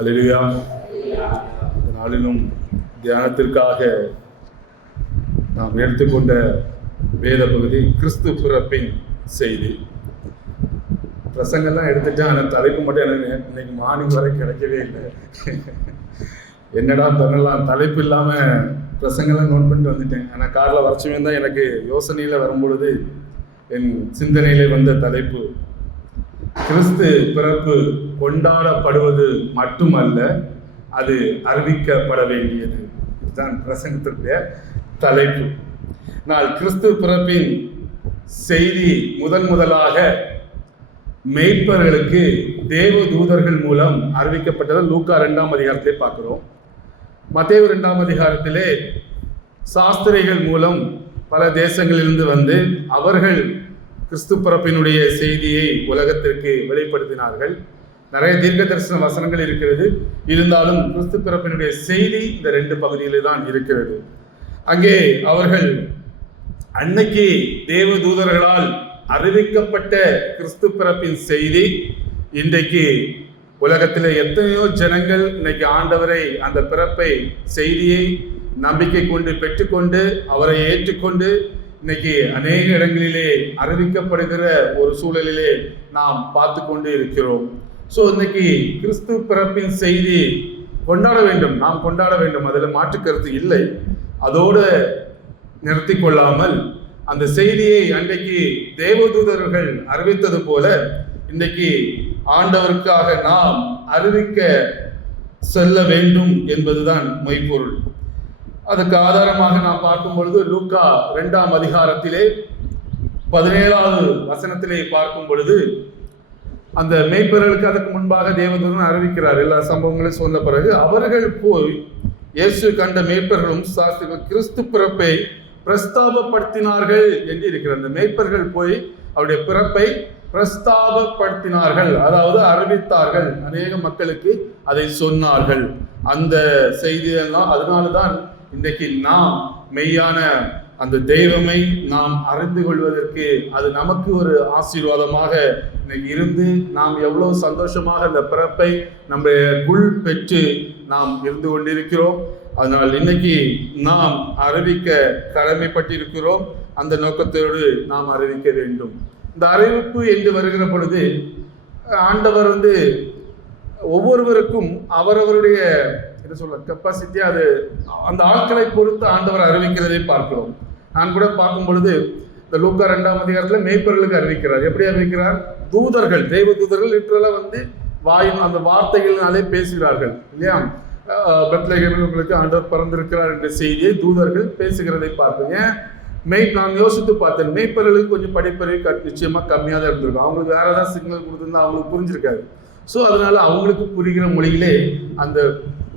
அல்லேலூயா. இந்த நாளிலும் தியானத்திற்காக நாம் எடுத்துக்கொண்ட வேத பகுதி கிறிஸ்து பிறப்பின் செய்தி. பிரசங்கெல்லாம் எடுத்துட்டேன், ஆனால் தலைப்பு மட்டும் எனக்கு இன்னைக்கு மார்னிங் வரை கிடைக்கவே இல்லை. என்னடா பண்ணலாம், தலைப்பு இல்லாமல் பிரசங்கெல்லாம் நோட் பண்ணிட்டு வந்துட்டேன். ஆனால் காரில் வரச்சுமே தான் எனக்கு யோசனையில் வரும்பொழுது என் சிந்தனையிலே வந்த தலைப்பு கிறிஸ்து பிறப்பு கொண்டாடப்படுவது மட்டுமல்ல, அது அறிவிக்கப்பட வேண்டியது. இதுதான் பிரசங்கத்திற்குரிய தலைப்பு. நான் கிறிஸ்து பிறப்பின் செய்தி முதலாக மேய்ப்பர்களுக்கு தேவ தூதர்கள் மூலம் அறிவிக்கப்பட்டதை லூக்கா 2ஆம் அதிகாரத்திலே பார்க்கிறோம். மத்தேயு 2ஆம் அதிகாரத்திலே சாஸ்திரிகள் மூலம் பல தேசங்களிலிருந்து வந்து அவர்கள் கிறிஸ்து பிறப்பினுடைய செய்தியை உலகத்திற்கு வெளிப்படுத்தினார்கள். நிறைய தீர்க்க தரிசன வசனங்கள் இருக்கிறது, இருந்தாலும் கிறிஸ்து பிறப்பினுடைய செய்தி இந்த 2 பகுதியிலே தான் இருக்கிறது. அங்கே அவர்கள் அன்னைக்கு தேவ தூதர்களால் அறிவிக்கப்பட்ட கிறிஸ்து பிறப்பின் செய்தி இன்றைக்கு உலகத்தில் எத்தனையோ ஜனங்கள் இன்னைக்கு ஆண்டவரை, அந்த பிறப்பை, செய்தியை நம்பிக்கை கொண்டு பெற்றுக்கொண்டு அவரை ஏற்றுக்கொண்டு இன்னைக்கு அநேக இடங்களிலே அறிவிக்கப்படுகிற ஒரு சூழலிலே நாம் பார்த்து கொண்டு இருக்கிறோம். ஸோ இன்னைக்கு கிறிஸ்து பிறப்பின் செய்தி கொண்டாட வேண்டும், நாம் கொண்டாட வேண்டும், அதில் மாற்று கருத்து இல்லை. அதோடு நிறுத்தி கொள்ளாமல் அந்த செய்தியை அன்றைக்கு தேவதூதர்கள் அறிவித்தது போல இன்றைக்கு ஆண்டவருக்காக நாம் அறிவிக்க செல்ல வேண்டும் என்பதுதான் மெய்ப்பொருள். அதுக்கு ஆதாரமாக நாம் பார்க்கும் பொழுது லூக்கா 2ஆம் அதிகாரத்திலே 17வது வசனத்திலே பார்க்கும் பொழுது அந்த மேய்ப்பர்களுக்கு அதற்கு முன்பாக தேவதூதன் அறிவிக்கிறார். எல்லா சம்பவங்களையும் சொன்ன பிறகு அவர்கள் போய் இயேசு கண்ட மேய்ப்பர்களும் சாஸ்திரிகள் கிறிஸ்து பிறப்பை பிரஸ்தாபப்படுத்தினார்கள் என்று இருக்கிறார். அந்த மேய்ப்பர்கள் போய் அவருடைய பிறப்பை பிரஸ்தாபப்படுத்தினார்கள், அதாவது அறிவித்தார்கள், அநேக மக்களுக்கு அதை சொன்னார்கள். அந்த செய்தியெல்லாம் அதனால்தான் இன்றைக்கு நாம் மெய்யான அந்த தெய்வமை நாம் அறிந்து கொள்வதற்கு அது நமக்கு ஒரு ஆசீர்வாதமாக இன்னைக்கு இருந்து நாம் எவ்வளவு சந்தோஷமாக அந்த பிறப்பை நம்முடைய பெற்று நாம் இருந்து கொண்டிருக்கிறோம். அதனால் இன்னைக்கு நாம் அறிவிக்க கடமைப்பட்டிருக்கிறோம். அந்த நோக்கத்தோடு நாம் அறிவிக்க வேண்டும். இந்த அறிவிப்பு என்று வருகிற பொழுது ஆண்டவர் ஒவ்வொருவருக்கும் அவரவருடைய என்ன சொல்ல கெப்பாசிட்டி, அது அந்த ஆட்களை பொறுத்து ஆண்டவர் அறிவிக்கிறதை பார்க்கிறோம். நான் கூட பார்க்கும் பொழுது இந்த லூக்கா 2ஆம் அதிகாரத்தில் மேய்ப்பர்களுக்கு அறிவிக்கிறார். எப்படி அறிவிக்கிறார்? தூதர்கள், தேவ தூதர்கள் லிட்டரலாக வாயும் அந்த வார்த்தைகளினாலே பேசுகிறார்கள் இல்லையா? பெத்லகேமில் ஆண்டவர் பிறந்திருக்கிறார் என்ற செய்தியை தூதர்கள் பேசுகிறதை பார்ப்போம். ஏன் நான் யோசித்து பார்த்தேன், மேய்ப்பர்களுக்கு கொஞ்சம் படிப்பறிவு நிச்சயமாக கம்மியாக தான் இருந்திருக்கும். அவங்களுக்கு வேற ஏதாவது சிக்னல் கொடுத்துருந்தா அவங்களுக்கு புரிஞ்சிருக்காது. ஸோ அதனால அவங்களுக்கு புரிகிற மொழியிலே அந்த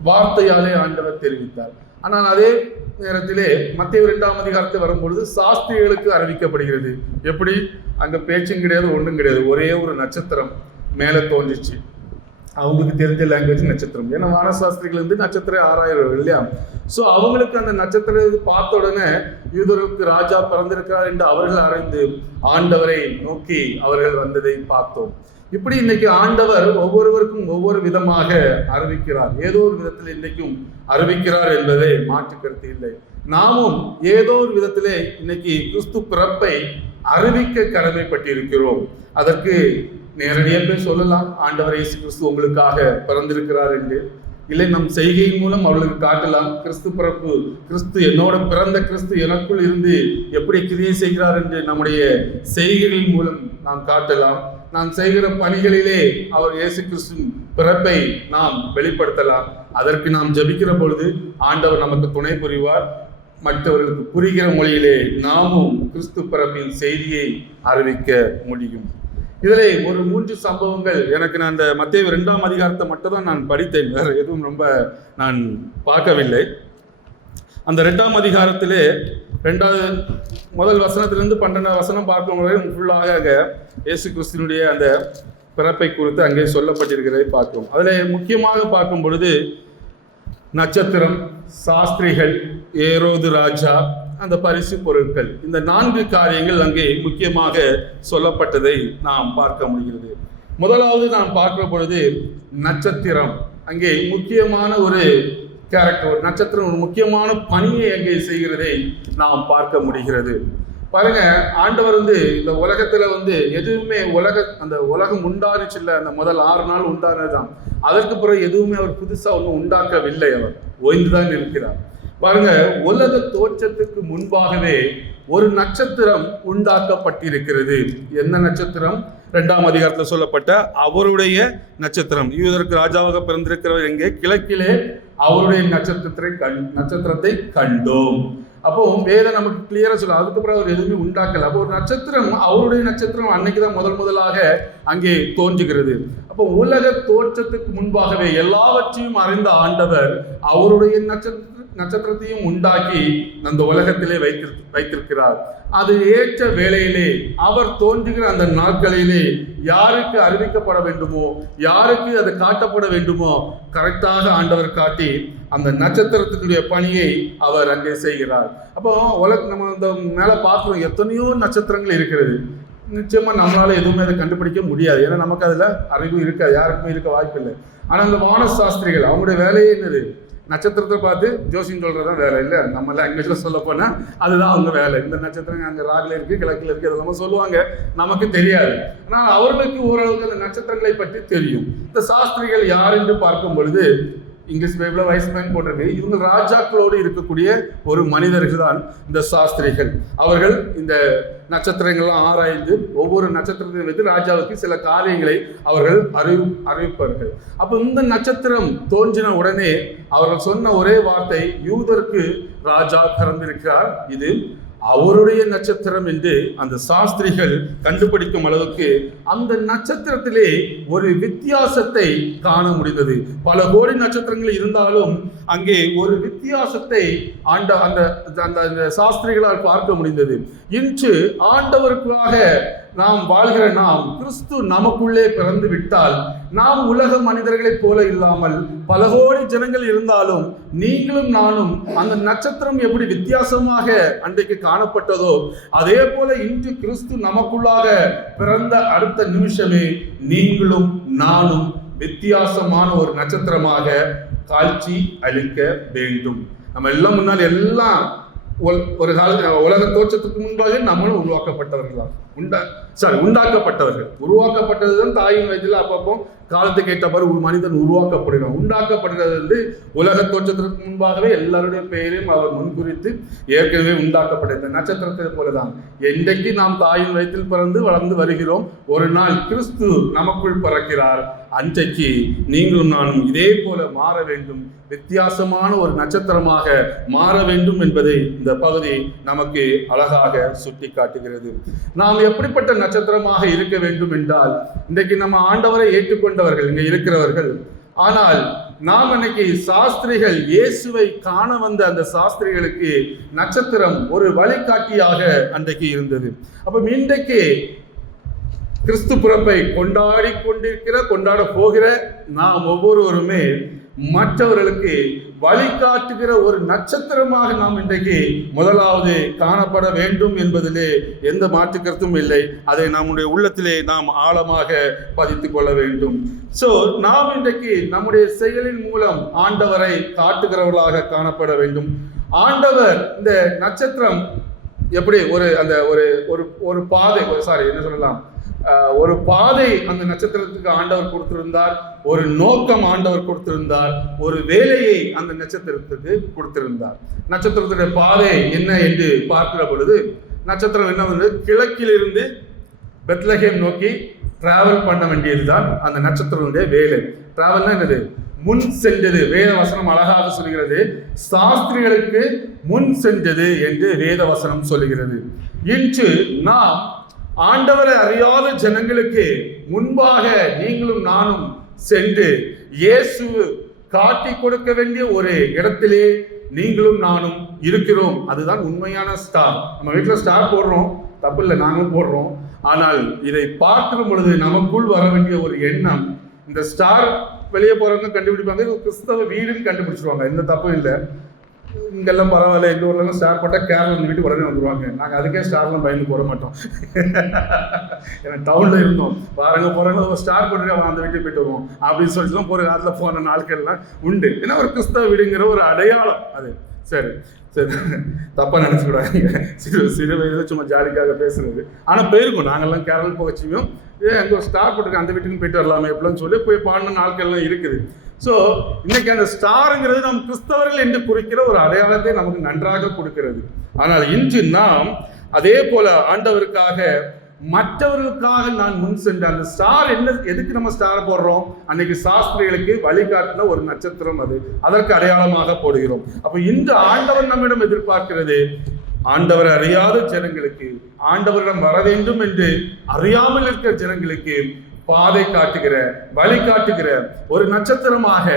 வார்த்தையாலே ஆண்டவர் தெரிவித்தார். ஆனால் அதே நேரத்திலே மத்தேயு 2ஆம் அதிகாரத்தை வரும்பொழுது சாஸ்திரிகளுக்கு அறிவிக்கப்படுகிறது. எப்படி? அங்கே பேச்சும் கிடையாது, ஒன்றும் கிடையாது, ஒரே ஒரு நட்சத்திரம் மேலே தோன்றிச்சு. அவங்களுக்கு தெரிஞ்ச லாங்குவேஜ் நட்சத்திரம். ஏன்னா வானசாஸ்திரிகள் நட்சத்திரம் ஆராயிரம் இல்லையா? ஸோ அவங்களுக்கு அந்த நட்சத்திரத்தை பார்த்த உடனே யூதருக்கு ராஜா பிறந்திருக்கிறார் என்று அவர்கள் அறிந்து ஆண்டவரை நோக்கி அவர்கள் வந்ததை பார்த்தோம். இப்படி இன்னைக்கு ஆண்டவர் ஒவ்வொருவருக்கும் ஒவ்வொரு விதமாக அறிவிக்கிறார். ஏதோ ஒரு விதத்தில் இன்னைக்கும் அறிவிக்கிறார் என்பதை மாற்று கருத்து இல்லை. நாமும் ஏதோ ஒரு விதத்திலே இன்னைக்கு கிறிஸ்து பிறப்பை அறிவிக்க கடமைப்பட்டிருக்கிறோம். அதற்கு நேரடியாக போய் சொல்லலாம், ஆண்டவர் இயேசு கிறிஸ்து உங்களுக்காக பிறந்திருக்கிறார் என்று. இல்லை, நம் செய்கையின் மூலம் அவர்களுக்கு காட்டலாம், கிறிஸ்து பிறப்பு, கிறிஸ்து என்னோட பிறந்த கிறிஸ்து எனக்குள் இருந்து எப்படி கிரியை செய்கிறார் என்று நம்முடைய செய்கைகளின் மூலம் நாம் காட்டலாம். நாம் செய்கிற பணிகளிலே அவர் இயேசு கிறிஸ்து பிறப்பை நாம் வெளிப்படுத்தலாம். அதற்கு நாம் ஜெபிக்கிற பொழுது ஆண்டவர் நமக்கு துணை புரிவார். மற்றவர்களுக்கு புரிகிற மொழியிலே நாமும் கிறிஸ்து பிறப்பின் செய்தியை அறிவிக்க முடியும். இதில் ஒரு 3 சம்பவங்கள் எனக்கு, நான் அந்த மத்தேயு 2ஆம் அதிகாரத்தை மட்டும் தான் நான் படித்தேன், வேறு எதுவும் ரொம்ப நான் பார்க்கவில்லை. அந்த 2ஆம் அதிகாரத்திலே முதல் வசனத்திலிருந்து 12 வசனம் பார்க்கும்போது ஃபுல்லாக இயேசு கிறிஸ்துவினுடைய அந்த பிறப்பை குறித்து அங்கே சொல்லப்பட்டிருக்கிறதை பார்க்கிறோம். அதில் முக்கியமாக பார்க்கும் பொழுது நட்சத்திரம், சாஸ்திரிகள், ஏரோது ராஜா, அந்த பரிசு பொருட்கள், இந்த 4 காரியங்கள் அங்கே முக்கியமாக சொல்லப்பட்டதை நாம் பார்க்க முடிகிறது. முதலாவது நாம் பார்க்கிற பொழுது நட்சத்திரம். அங்கே முக்கியமான ஒரு கேரக்டர், ஒரு நட்சத்திரம் ஒரு முக்கியமான பணியை அங்கே செய்கிறதை நாம் பார்க்க முடிகிறது. பாருங்க, ஆண்டவர் இந்த உலகத்துல எதுவுமே அந்த உலகம் உண்டானுச்சு இல்ல, அந்த முதல் 6 நாள் உண்டானதுதான். அதற்கு பிறகு எதுவுமே அவர் புதுசா ஒன்றும் உண்டாக்கவில்லை, அவர் ஓய்ந்துதான் இருக்கிறார். பாருங்க, உலக தோற்றத்துக்கு முன்பாகவே ஒரு நட்சத்திரம் உண்டாக்கப்பட்டிருக்கிறது. என்ன நட்சத்திரம்? 2ஆம் அதிகாரத்தில் சொல்லப்பட்ட அவருடைய நட்சத்திரம். யூதருக்கு ராஜாவாக பிறந்திருக்கிறவர் எங்கே? கிழக்கிலே அவருடைய நட்சத்திரத்தை கண்டோம். அப்போ வேதம் நமக்கு கிளியரா சொல்ல, அதுக்கப்புறம் அவர் எதுவுமே உண்டாக்கல. அப்போ ஒரு நட்சத்திரம், அவருடைய நட்சத்திரம் அன்னைக்குதான் முதலாக அங்கே தோன்றுகிறது. அப்போ உலக தோற்றத்துக்கு முன்பாகவே எல்லாவற்றையும் அறிந்த ஆண்டவர் அவருடைய நட்சத்திரத்தையும் உண்டாக்கி அந்த உலகத்திலே வைத்திருக்கிறார். அது ஏற்ற வேளையிலே அவர் தோன்றுகிற அந்த நாட்களிலே யாருக்கு அறிவிக்கப்பட வேண்டுமோ, யாருக்கு அது காட்டப்பட வேண்டுமோ கரெக்டாக ஆண்டவர் காட்டி அந்த நட்சத்திரத்துக்குரிய பணியை அவர் அங்கே செய்கிறார். அப்போ நம்ம இந்த மேல பார்க்கிறோம், எத்தனையோ நட்சத்திரங்கள் இருக்கிறது. நிச்சயமா நம்மளால எதுவுமே அதை கண்டுபிடிக்க முடியாது, ஏன்னா நமக்கு அதுல அறிவு இருக்காது, யாருக்குமே இருக்க வாய்ப்பு இல்லை. ஆனா அந்த வான சாஸ்திரிகள், அவங்களுடைய வேலையே என்னது? நட்சத்திரத்தை பார்த்து ஜோசியம் சொல்றதுதான் வேலை இல்லை. நம்ம லாங்குவேஜ்ல சொல்ல போனா அதுதான் அவங்க வேலை. இந்த நட்சத்திரம் அங்கே ராகுல இருக்கு, கிழக்குல இருக்கு, அதெல்லாம் சொல்லுவாங்க, நமக்கு தெரியாது. ஆனால் அவர்களுக்கு ஓரளவுக்கு அந்த நட்சத்திரங்களை பற்றி தெரியும். இந்த சாஸ்திரிகள் யார் என்று பார்க்கும் பொழுது இங்கிலீஷ் பைபிள்ல வைஸ்மேன் போட்டிருக்கு. இவங்க ராஜாக்களோடு இருக்கக்கூடிய ஒரு மனிதர்கள் தான் இந்த சாஸ்திரிகள். அவர்கள் இந்த நட்சத்திரங்கள்லாம் ஆராய்ந்து ஒவ்வொரு நட்சத்திரத்தையும் வைத்து ராஜாவுக்கு சில காரியங்களை அவர்கள் அறிவிப்பார்கள். அப்போ இந்த நட்சத்திரம் தோன்றின உடனே அவர்கள் சொன்ன ஒரே வார்த்தை, யூதருக்கு ராஜா பிறந்திருக்கிறார், இது அவருடைய நட்சத்திரம் என்று அந்த சாஸ்திரிகள் கண்டுபிடிக்கும் அளவுக்கு அந்த நட்சத்திரத்திலே ஒரு வித்தியாசத்தை காண முடிந்தது. பல கோடி நட்சத்திரங்கள் இருந்தாலும் அங்கே ஒரு வித்தியாசத்தை அந்த சாஸ்திரிகளால் பார்க்க முடிந்தது. இன்று ஆண்டவருக்காக நாம் வாழ்கிற நாம், கிறிஸ்து நமக்குள்ளே பிறந்து விட்டால், நாம் உலக மனிதர்களைப் போல இல்லாமல் பல கோடி ஜனங்கள் இருந்தாலும் நீங்களும் நானும் அந்த நட்சத்திரம் எப்படி வித்தியாசமாக அன்றைக்கு காணப்பட்டதோ அதே போல இன்று கிறிஸ்து நமக்குள்ளாக பிறந்த அடுத்த நிமிஷமே நீங்களும் நானும் வித்தியாசமான ஒரு நட்சத்திரமாக காட்சி அளிக்க வேண்டும். நம்ம எல்லாம் முன்னால் எல்லாம் ஒரு உலக தோற்றத்துக்கு முன்பாக நம்மளும் உருவாக்கப்பட்டவர்கள், உண்டாக்கப்பட்டவர்கள். உருவாக்கப்பட்டதுதான் தாயின் வயதில் அப்பப்போ காலத்துக்கு ஏற்றவாறு ஒரு மனிதன் உருவாக்கப்படுகிறான். உண்டாக்கப்படுகிறது உலக தோற்றத்திற்கு முன்பாகவே எல்லாருடைய பெயரையும் அவர் முன்குறித்து ஏற்கனவே உண்டாக்கப்பட்ட இந்த நட்சத்திரத்தை போலதான் என்றைக்கு நாம் தாயின் வயதில் பிறந்து வளர்ந்து வருகிறோம், ஒரு நாள் கிறிஸ்து நமக்குள் பிறக்கிறார். அன்றைக்கு நீங்களும் நானும் இதே போல மாற வேண்டும், வித்தியாசமான ஒரு நட்சத்திரமாக மாற வேண்டும் என்பதை இந்த பகுதி நமக்கு அழகாக சுட்டி காட்டுகிறது. நாம் எப்படிப்பட்ட நட்சத்திரமாக இருக்க வேண்டும் என்றால், இன்றைக்கு நம்ம ஆண்டவரை ஏற்றுக்கொண்டவர்கள் இங்கே இருக்கிறவர்கள், ஆனால் நாம் இன்னைக்கு சாஸ்திரிகள் இயேசுவை காண வந்த அந்த சாஸ்திரிகளுக்கு நட்சத்திரம் ஒரு வழிகாட்டியாக அன்றைக்கு இருந்தது. அப்ப இன்றைக்கு கிறிஸ்து பிறப்பை கொண்டாட போகிற நாம் ஒவ்வொருவருமே மற்றவர்களுக்கு வழிகாட்டுகிற ஒரு நட்சத்திரமாக நாம் இன்றைக்கு முதலாவது காணப்பட வேண்டும் என்பதிலே எந்த மாற்று கருத்தும் இல்லை. அதை நம்முடைய உள்ளத்திலே நாம் ஆழமாக பதித்துக் கொள்ள வேண்டும். நாம் இன்றைக்கு நம்முடைய செயலின் மூலம் ஆண்டவரை காட்டுகிறவர்களாக காணப்பட வேண்டும். ஆண்டவர் இந்த நட்சத்திரம் எப்படி ஒரு பாதை ஒரு பாதை அந்த நட்சத்திரத்துக்கு ஆண்டவர் கொடுத்திருந்தார், ஒரு நோக்கம் ஆண்டவர் கொடுத்திருந்தார், ஒரு வேலையை அந்த நட்சத்திரத்துக்கு கொடுத்திருந்தார். நட்சத்திரத்துடைய பாதை என்ன என்று பார்க்கிற பொழுது நட்சத்திரம் என்ன, கிழக்கிலிருந்து பெத்லகேம் நோக்கி டிராவல் பண்ண வேண்டியதுதான் அந்த நட்சத்திரத்துடைய வேலை. டிராவல்னா என்னது? முன் சென்றது. வேத வசனம் அழகாக சொல்கிறது, சாஸ்திரிகளுக்கு முன் சென்றது என்று வேத வசனம் சொல்லுகிறது. இன்று நாம் ஆண்டவரை அறியாத ஜனங்களுக்கு முன்பாக நீங்களும் நானும் சென்று இயேசு காட்டி கொடுக்க வேண்டிய ஒரு இடத்திலே நீங்களும் நானும் இருக்கிறோம். அதுதான் உண்மையான ஸ்டார். நம்ம வீட்டில் ஸ்டார் போடுறோம், தப்பு இல்லை, நாங்களும் போடுறோம். ஆனால் இதை பார்க்கும் பொழுது நமக்குள் வர வேண்டிய ஒரு எண்ணம், இந்த ஸ்டார் வெளியே போறவங்க கண்டுபிடிப்பாங்க, கிறிஸ்தவ வீடுன்னு கண்டுபிடிச்சிருவாங்க, எந்த தப்பும் இல்லை. இங்கெல்லாம் பரவாயில்ல, எங்கள் ஊர்லாம் ஸ்டார் போட்டால் கேரளா இந்த வீட்டுக்கு உடனே வந்துடுவாங்க. நாங்கள் அதுக்கே ஸ்டார்லாம் பயந்து போட மாட்டோம். ஏன்னா டவுனில் இருந்தோம், பாருங்க போகிறாங்க ஒரு ஸ்டார் போட்டுருக்க அந்த வீட்டுக்கு போயிட்டு வருவோம் அப்படின்னு சொல்லிட்டு தான் போகிற காலத்தில் போன நாட்கள்லாம் உண்டு. ஏன்னா ஒரு கிறிஸ்தவ வீடுங்கிற ஒரு அடையாளம் அது. சரி சரி, தப்பாக நினச்சிக்கூடாது, சிறு வயதில் சும்மா ஜாலிக்காக பேசுறது. ஆனால் போயிருக்கோம் நாங்கள்லாம் கேரளா போகச்சியும், அங்கே ஒரு ஸ்டார் போட்டுருக்க அந்த வீட்டுக்கு போயிட்டு வரலாமே எப்படின்னு சொல்லி போய் பாடின நாட்கள்லாம் இருக்குது. ஸோ இன்னைக்கு அந்த ஸ்டாருங்கிறது நம் கிறிஸ்தவர்கள் என்று குறிக்கிற ஒரு அடையாளத்தை நமக்கு நன்றாக கொடுக்கிறது. ஆனால் இன்று நாம் அதே போல ஆண்டவருக்காக மற்றவர்களுக்காக நான் முன் சென்ற அந்த ஸ்டார் என்ன, எதுக்கு நம்ம ஸ்டார் போடுறோம்? அன்னைக்கு சாஸ்திரிகளுக்கு வழிகாட்டின ஒரு நட்சத்திரம், அதற்கு அடையாளமாக போடுகிறோம். அப்ப இந்த ஆண்டவர் நம்மிடம் எதிர்பார்க்கிறது, ஆண்டவர் அறியாத ஜனங்களுக்கு, ஆண்டவரிடம் வர வேண்டும் என்று அறியாமல் இருக்கிற ஜனங்களுக்கு பாதை காட்டுகிற, வழி காட்டுகிற ஒரு நட்சத்திரமாக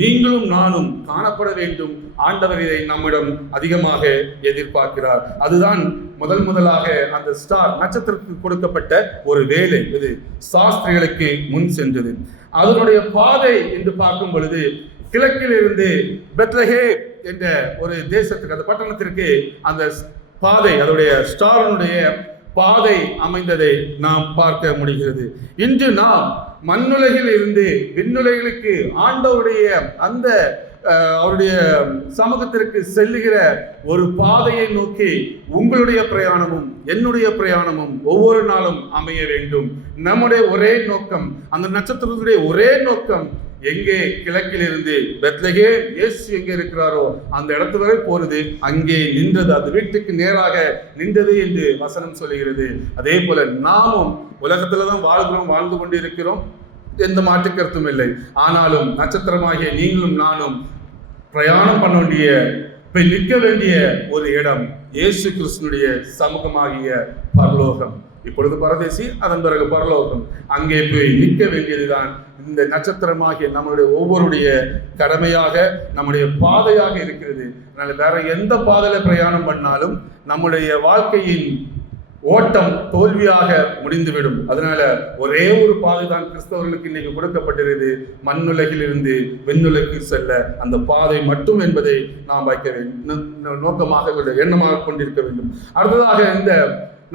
நீங்களும் நானும் காணப்பட வேண்டும். ஆண்டவர் இதை நம்மிடம் அதிகமாக எதிர்பார்க்கிறார். அதுதான் முதலாக அந்த ஸ்டார் நட்சத்திரத்துக்கு கொடுக்கப்பட்ட ஒரு வேலை. இது சாஸ்திரிகளுக்கு முன் சென்றது. அதனுடைய பாதை என்று பார்க்கும் பொழுது கிழக்கில் இருந்து பெத்லஹேம் என்ற ஒரு தேசத்துக்கு, அந்த பட்டணத்திற்கு அந்த பாதை, அதனுடைய ஸ்டாரினுடைய பாதை அமைந்ததை நாம் பார்க்க முடிகிறது. இன்று நாம் மண்ணுலகில் இருந்து விண்ணுலகிற்கு ஆண்டவருடைய அந்த அவருடைய சமூகத்திற்கு செல்லுகிற ஒரு பாதையை நோக்கி உங்களுடைய பிரயாணமும் என்னுடைய பிரயாணமும் ஒவ்வொரு நாளும் அமைய வேண்டும். நம்முடைய ஒரே நோக்கம், அந்த நட்சத்திரத்துடைய ஒரே நோக்கம், எங்கே கிழக்கில் இருந்து பெத்லகேம் இயேசு எங்கே இருக்கிறாரோ அந்த இடத்து வரை போறது, அங்கே நின்றது, அந்த வீட்டுக்கு நேராக நின்றது என்று வசனம் சொல்லுகிறது. அதே போல நாமும் உலகத்துல தான் வாழ்ந்து கொண்டு இருக்கிறோம், எந்த மாற்று கருத்தும் இல்லை. ஆனாலும் நட்சத்திரமாகிய நீங்களும் நானும் பிரயாணம் பண்ண வேண்டிய, போய் நிற்க வேண்டிய ஒரு இடம் இயேசு கிறிஸ்துனுடைய சமூகமாகிய பரலோகம். இப்பொழுது பரதேசி, அதன் பிறகு பரலோகம். அங்கே போய் நிற்க வேண்டியதுதான் இந்த நட்சத்திரமாகிய நம்முடைய ஒவ்வொருடைய கடமையாக, நம்முடைய பாதையாக இருக்கிறது. அதனால வேற எந்த பாதையில பிரயாணம் பண்ணாலும் நம்முடைய வாழ்க்கையின் ஓட்டம் தோல்வியாக முடிந்துவிடும். அதனால ஒரே ஒரு பாதை தான் கிறிஸ்தவர்களுக்கு இன்னைக்கு கொடுக்கப்பட்டிருக்கிறது, மண்ணுலகில் இருந்து விண்ணுலகிற்கு செல்ல அந்த பாதை மட்டும் என்பதை நாம் வைக்க வேண்டும், நோக்கமாக எண்ணமாக கொண்டிருக்க வேண்டும். அடுத்ததாக இந்த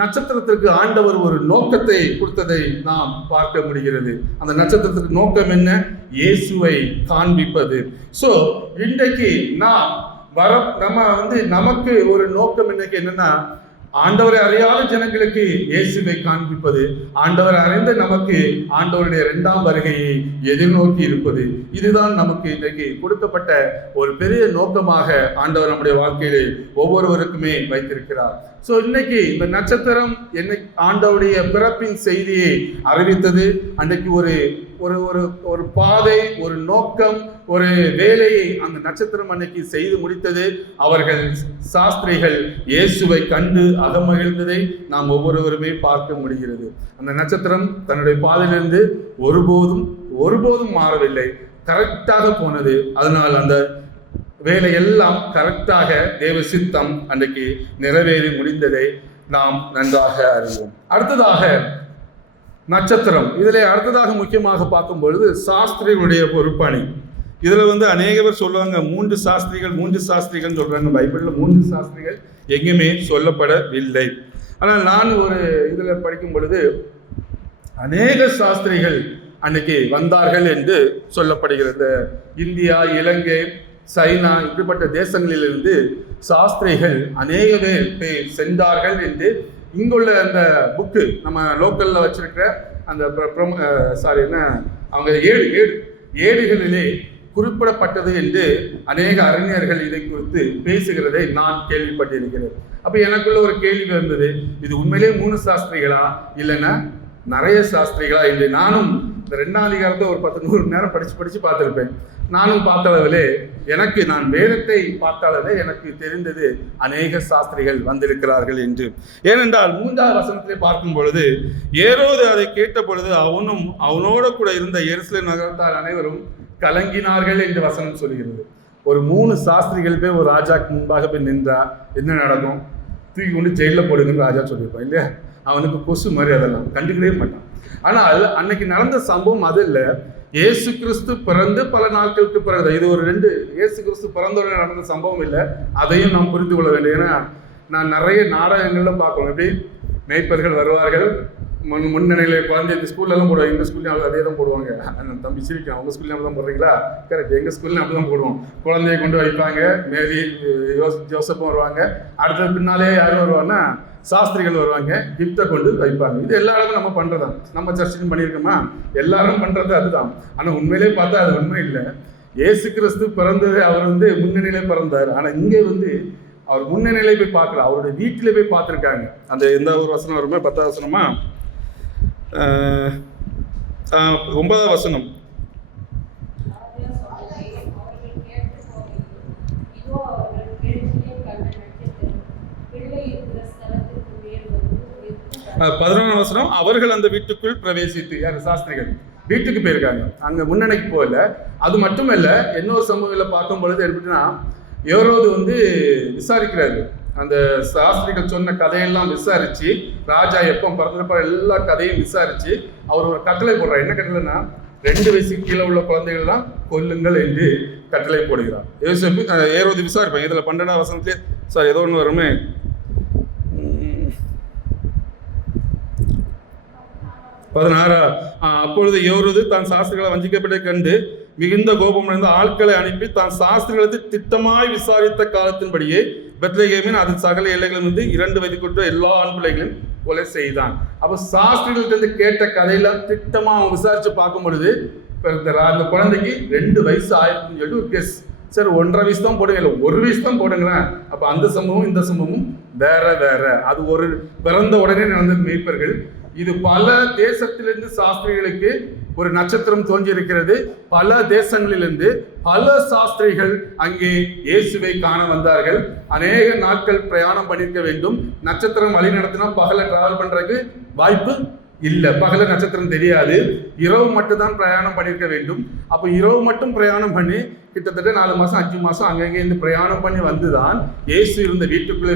நட்சத்திரத்திற்கு ஆண்டவர் ஒரு நோக்கத்தை கொடுத்ததை நாம் பார்க்க முடிகிறது. அந்த நட்சத்திரத்திற்கு நோக்கம் என்ன? இயேசுவை காண்பிப்பது. சோ இன்றைக்கு நாம் நமக்கு ஒரு நோக்கம் இன்னைக்கு என்னன்னா, ஆண்டவரை அறியாத ஜனங்களுக்கு இயேசுவை காண்பிப்பது, ஆண்டவர் அறிந்த நமக்கு ஆண்டவருடைய 2ஆம் வருகையை எதிர்நோக்கி இருப்பது. இதுதான் நமக்கு இன்றைக்கு கொடுக்கப்பட்ட ஒரு பெரிய நோக்கமாக ஆண்டவர் நம்முடைய வாழ்க்கையிலே ஒவ்வொருவருக்குமே வைத்திருக்கிறார். ஸோ இன்னைக்கு இந்த நட்சத்திரம் ஆண்டவருடைய பிறப்பின் செய்தியை அறிவித்தது. அன்றைக்கு ஒரு ஒரு ஒரு பாதை, ஒரு நோக்கம், ஒரு வேலையை அந்த நட்சத்திரம் அன்னைக்கு செய்து முடித்தது. அவர்கள் சாஸ்திரிகள் இயேசுவை கண்டு அகமகிழ்ந்ததை நாம் ஒவ்வொருவருமே பார்க்க முடிகிறது. அந்த நட்சத்திரம் தன்னுடைய பாதையிலிருந்து ஒருபோதும் மாறவில்லை, கரெக்டாக போனது. அதனால் அந்த வேலையெல்லாம் கரெக்டாக தேவ சித்தம் அன்றைக்கு நிறைவேறி முடிந்ததை நாம் நன்றாக அறிவோம். அடுத்ததாக நட்சத்திரம், இதில் அடுத்ததாக முக்கியமாக பார்க்கும் பொழுது சாஸ்திரிகளுடைய ஒரு பணி. இதில் அநேக பேர் சொல்லுவாங்க 3 சாஸ்திரிகள் சொல்றாங்க. பைபிளில் 3 சாஸ்திரிகள் எங்குமே சொல்லப்படவில்லை. ஆனால் நான் ஒரு இதில் படிக்கும் பொழுது அநேக சாஸ்திரிகள் அன்னைக்கு வந்தார்கள் என்று சொல்லப்படுகிறது. இந்தியா, இலங்கை, சைனா இப்படிப்பட்ட தேசங்களிலிருந்து சாஸ்திரிகள் அநேக பேர் சென்றார்கள் என்று இங்குள்ள அந்த புக்கு, நம்ம லோக்கல்ல வச்சிருக்கிற அந்த அவங்க ஏடுகளிலே குறிப்பிடப்பட்டது என்று அநேக அறிஞர்கள் இதை குறித்து பேசுகிறதை நான் கேள்விப்பட்டிருக்கிறேன். அப்ப எனக்குள்ள ஒரு கேள்வி இருந்தது, இது உண்மையிலே 3 சாஸ்திரிகளா இல்லைன்னா நிறைய சாஸ்திரிகளா என்று. நானும் இந்த 2ஆம் அதிகாரத்தை ஒரு 10-100 நேரம் படிச்சு பார்த்திருப்பேன். நானும் பார்த்த அளவிலே நான் வேதத்தை பார்த்த அளவிலே எனக்கு தெரிந்தது அநேக சாஸ்திரிகள் வந்திருக்கிறார்கள் என்று. ஏனென்றால் 3ஆம் வசனத்திலே பார்க்கும் பொழுது, ஏரோது அதை கேட்ட பொழுது அவனோட கூட இருந்த எருசலேம் நகரத்தார் அனைவரும் கலங்கினார்கள் என்று வசனம் சொல்கிறது. ஒரு 3 சாஸ்திரிகள் போய் ஒரு ராஜாக்கு முன்பாக போய் நின்றா என்ன நடக்கும்? தூக்கி கொண்டு ஜெயிலில் போடுங்கன்னு ராஜா சொல்லியிருப்பான் இல்லையா? அவனுக்கு கொசு மாதிரி அதெல்லாம் கண்டுக்கவே மாட்டான். ஆனால் அன்னைக்கு நடந்த சம்பவம் அது இல்லை. இயேசு கிறிஸ்து பிறந்து பல நாட்களுக்கு பிறகு, இது ஒரு ரெண்டு இயேசு கிறிஸ்து பிறந்தவுடனே நடந்த சம்பவம் இல்லை, அதையும் நாம் புரிந்து கொள்ள வேண்டும். ஏன்னா நான் நிறைய நாடகங்கள்ல பார்க்கணும், எப்படி மேய்ப்பர்கள் வருவார்கள், முன்னணியில குழந்தை இந்த ஸ்கூல்லலாம் போடுவாங்க, எங்கள் ஸ்கூல்லையும் அதே தான் போடுவாங்க. தம்பி சிரிக்கும், அவங்க ஸ்கூல்லையும் அப்படி தான் போடுறீங்களா? கரெக்ட், எங்கள் ஸ்கூல்லையும் அப்படி தான் போடுவோம். குழந்தைய கொண்டு வைப்பாங்க, மேரி ஜோசப்பும் வருவாங்க, அடுத்தது பின்னாலே யாரும் வருவாங்கன்னா சாஸ்திரிகள் வருவாங்க, கிஃப்டை கொண்டு வைப்பாங்க. இது எல்லா இடமும் நம்ம பண்ணுறதான், நம்ம சர்ச்சையும் பண்ணியிருக்கோமா, எல்லாரும் பண்ணுறது அதுதான். ஆனால் உண்மையிலே பார்த்தா அது உண்மை இல்லை. இயேசு கிறிஸ்து பிறந்தது, அவர் முன்னணியிலே பிறந்தார். ஆனால் இங்கே அவர் முன்னணியிலே போய் பார்க்கல, அவருடைய வீட்டிலே போய் பார்த்துருக்காங்க. அந்த எந்த ஒரு வசனம் வருமே, 10வது வசனமா 9வது வசனம். வசனம், அவர்கள் அந்த வீட்டுக்குள் பிரவேசித்து, யார் சாஸ்திரிகள் வீட்டுக்கு போயிருக்காங்க, அங்க முன்னணிக்கு போகல. அது மட்டும் இல்ல, இன்னொரு சமூகத்தில் பார்க்கும் பொழுது எப்படின்னா, ஏரோது விசாரிக்கிறாரு, அந்த சாஸ்திரிகள் சொன்ன கதையெல்லாம் விசாரிச்சு, ராஜா எப்போ பிறந்திருப்ப எல்லா கதையும் விசாரிச்சு அவர் ஒரு கட்டளை போடுறார். என்ன கட்டளைன்னா, 2 வயசுக்கு கீழே உள்ள குழந்தைகள் தான் கொல்லுங்கள் என்று கட்டளை போடுகிறார். ஏரோது விசாரிப்பாங்க. இதுல 12வது வசனத்திலே சார் ஏதோ ஒன்று வருமே, அப்பொழுது ஏரோது தான் சாஸ்திரிகளை வஞ்சிக்கப்பட்ட கண்டு மிகுந்த கோபம் அடைந்த ஆட்களை அனுப்பி தான் சாஸ்திரிகளுக்கு திட்டமாய் விசாரித்த காலத்தின்படியே பெத்லகேமின் அது சகல எல்லைகளும் 2 வயதுக்குள்ள எல்லா ஆண் பிள்ளைகளையும் கொலை செய்தான். அப்ப சாஸ்திரிகள்கிட்ட கேட்ட கதையெல்லாம் திட்டமா அவன் விசாரிச்சு பார்க்கும் பொழுது, அந்த குழந்தைக்கு 2 வயசு ஆயிருக்குன்னு சொல்லிட்டு ஒரு கெஸ். சரி, 1.5 வயசு தான் போடுங்க, இல்லை 1 வயசு தான் போடுங்களேன். அப்ப அந்த சம்பவம் இந்த சம்பவமும் வேற வேற. அது ஒரு பிறந்த உடனே நடந்த மேய்ப்பர்கள். இது பல தேசத்திலிருந்து சாஸ்திரிகளுக்கு ஒரு நட்சத்திரம் தோன்றி இருக்கிறது. பல தேசங்களிலிருந்து பல சாஸ்திரிகள் அங்கே இயேசுவை காண வந்தார்கள். அநேக நாட்கள் பிரயாணம் பண்ணிருக்க வேண்டும். நட்சத்திரம் வழி நடத்தினா பகல டிராவல் பண்றதுக்கு வாய்ப்பு இல்லை, பகல நட்சத்திரம் தெரியாது. இரவு மட்டும் தான் பிரயாணம் பண்ணிருக்க வேண்டும். அப்போ இரவு மட்டும் பிரயாணம் பண்ணி கிட்டத்தட்ட 4 மாசம் 5 மாசம் அங்கங்கே இருந்து பிரயாணம் பண்ணி வந்துதான் இயேசு இருந்த வீட்டுக்குள்ளே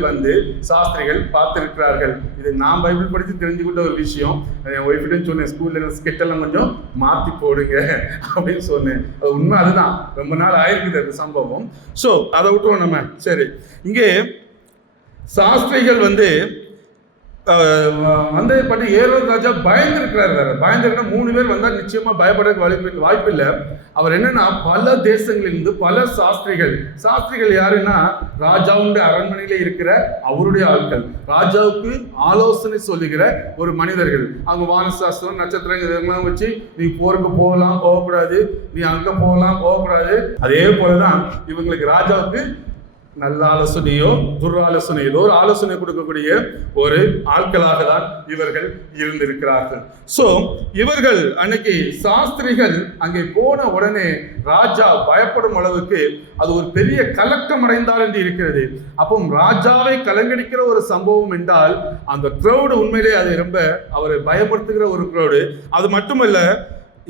சாஸ்திரிகள் பார்த்திருக்கிறார்கள். இது நான் பைபிள் படித்து தெரிஞ்சுக்கிட்ட ஒரு விஷயம். என் ஒய்ஃபிட்டும் சொன்னேன், ஸ்கூல்ல ஸ்கிட்டெல்லாம் கொஞ்சம் மாற்றி போடுங்க அப்படின்னு சொன்னேன். அது உண்மை, அதுதான். ரொம்ப நாள் ஆயிருக்குது அந்த சம்பவம். ஸோ அதை விட்டுருவோம் நம்ம. சரி, இங்கே சாஸ்திரிகள் பட் ஏரோது ராஜா பயந்துருக்கிறார். வேற பயந்துருக்கா 3 பேர் வந்தா நிச்சயமா பயப்பட வாய்ப்பு இல்லை. அவர் என்னன்னா, பல தேசங்களிலிருந்து பல சாஸ்திரிகள் யாருன்னா, ராஜாவுடைய அரண்மனையில இருக்கிற அவருடைய ஆட்கள், ராஜாவுக்கு ஆலோசனை சொல்லுகிற ஒரு மனிதர்கள். அவங்க வானசாஸ்திரம் நட்சத்திரம் இதெல்லாம் வச்சு, நீ போருக்கு போகலாம் போகக்கூடாது, நீ அங்க போகலாம் போகக்கூடாது. அதே போலதான் இவங்களுக்கு ராஜாவுக்கு நல்ல ஆலோசனையோ துராலோசனையோ ஏதோ ஒரு ஆலோசனை கொடுக்கக்கூடிய ஒரு ஆட்களாக தான் இவர்கள் இருந்திருக்கிறார்கள். சோ இவர்கள் அன்னைக்கு சாஸ்திரிகள் அங்கே போன உடனே ராஜா பயப்படும் அளவுக்கு அது ஒரு பெரிய கலக்கம் அடைந்தார் என்று இருக்கிறது. அப்போ ராஜாவை கலங்கடிக்கிற ஒரு சம்பவம் என்றால் அந்த கிரௌடு உண்மையிலே அது ரொம்ப அவரை பயப்படுத்துகிற ஒரு கிரௌடு. அது மட்டுமல்ல,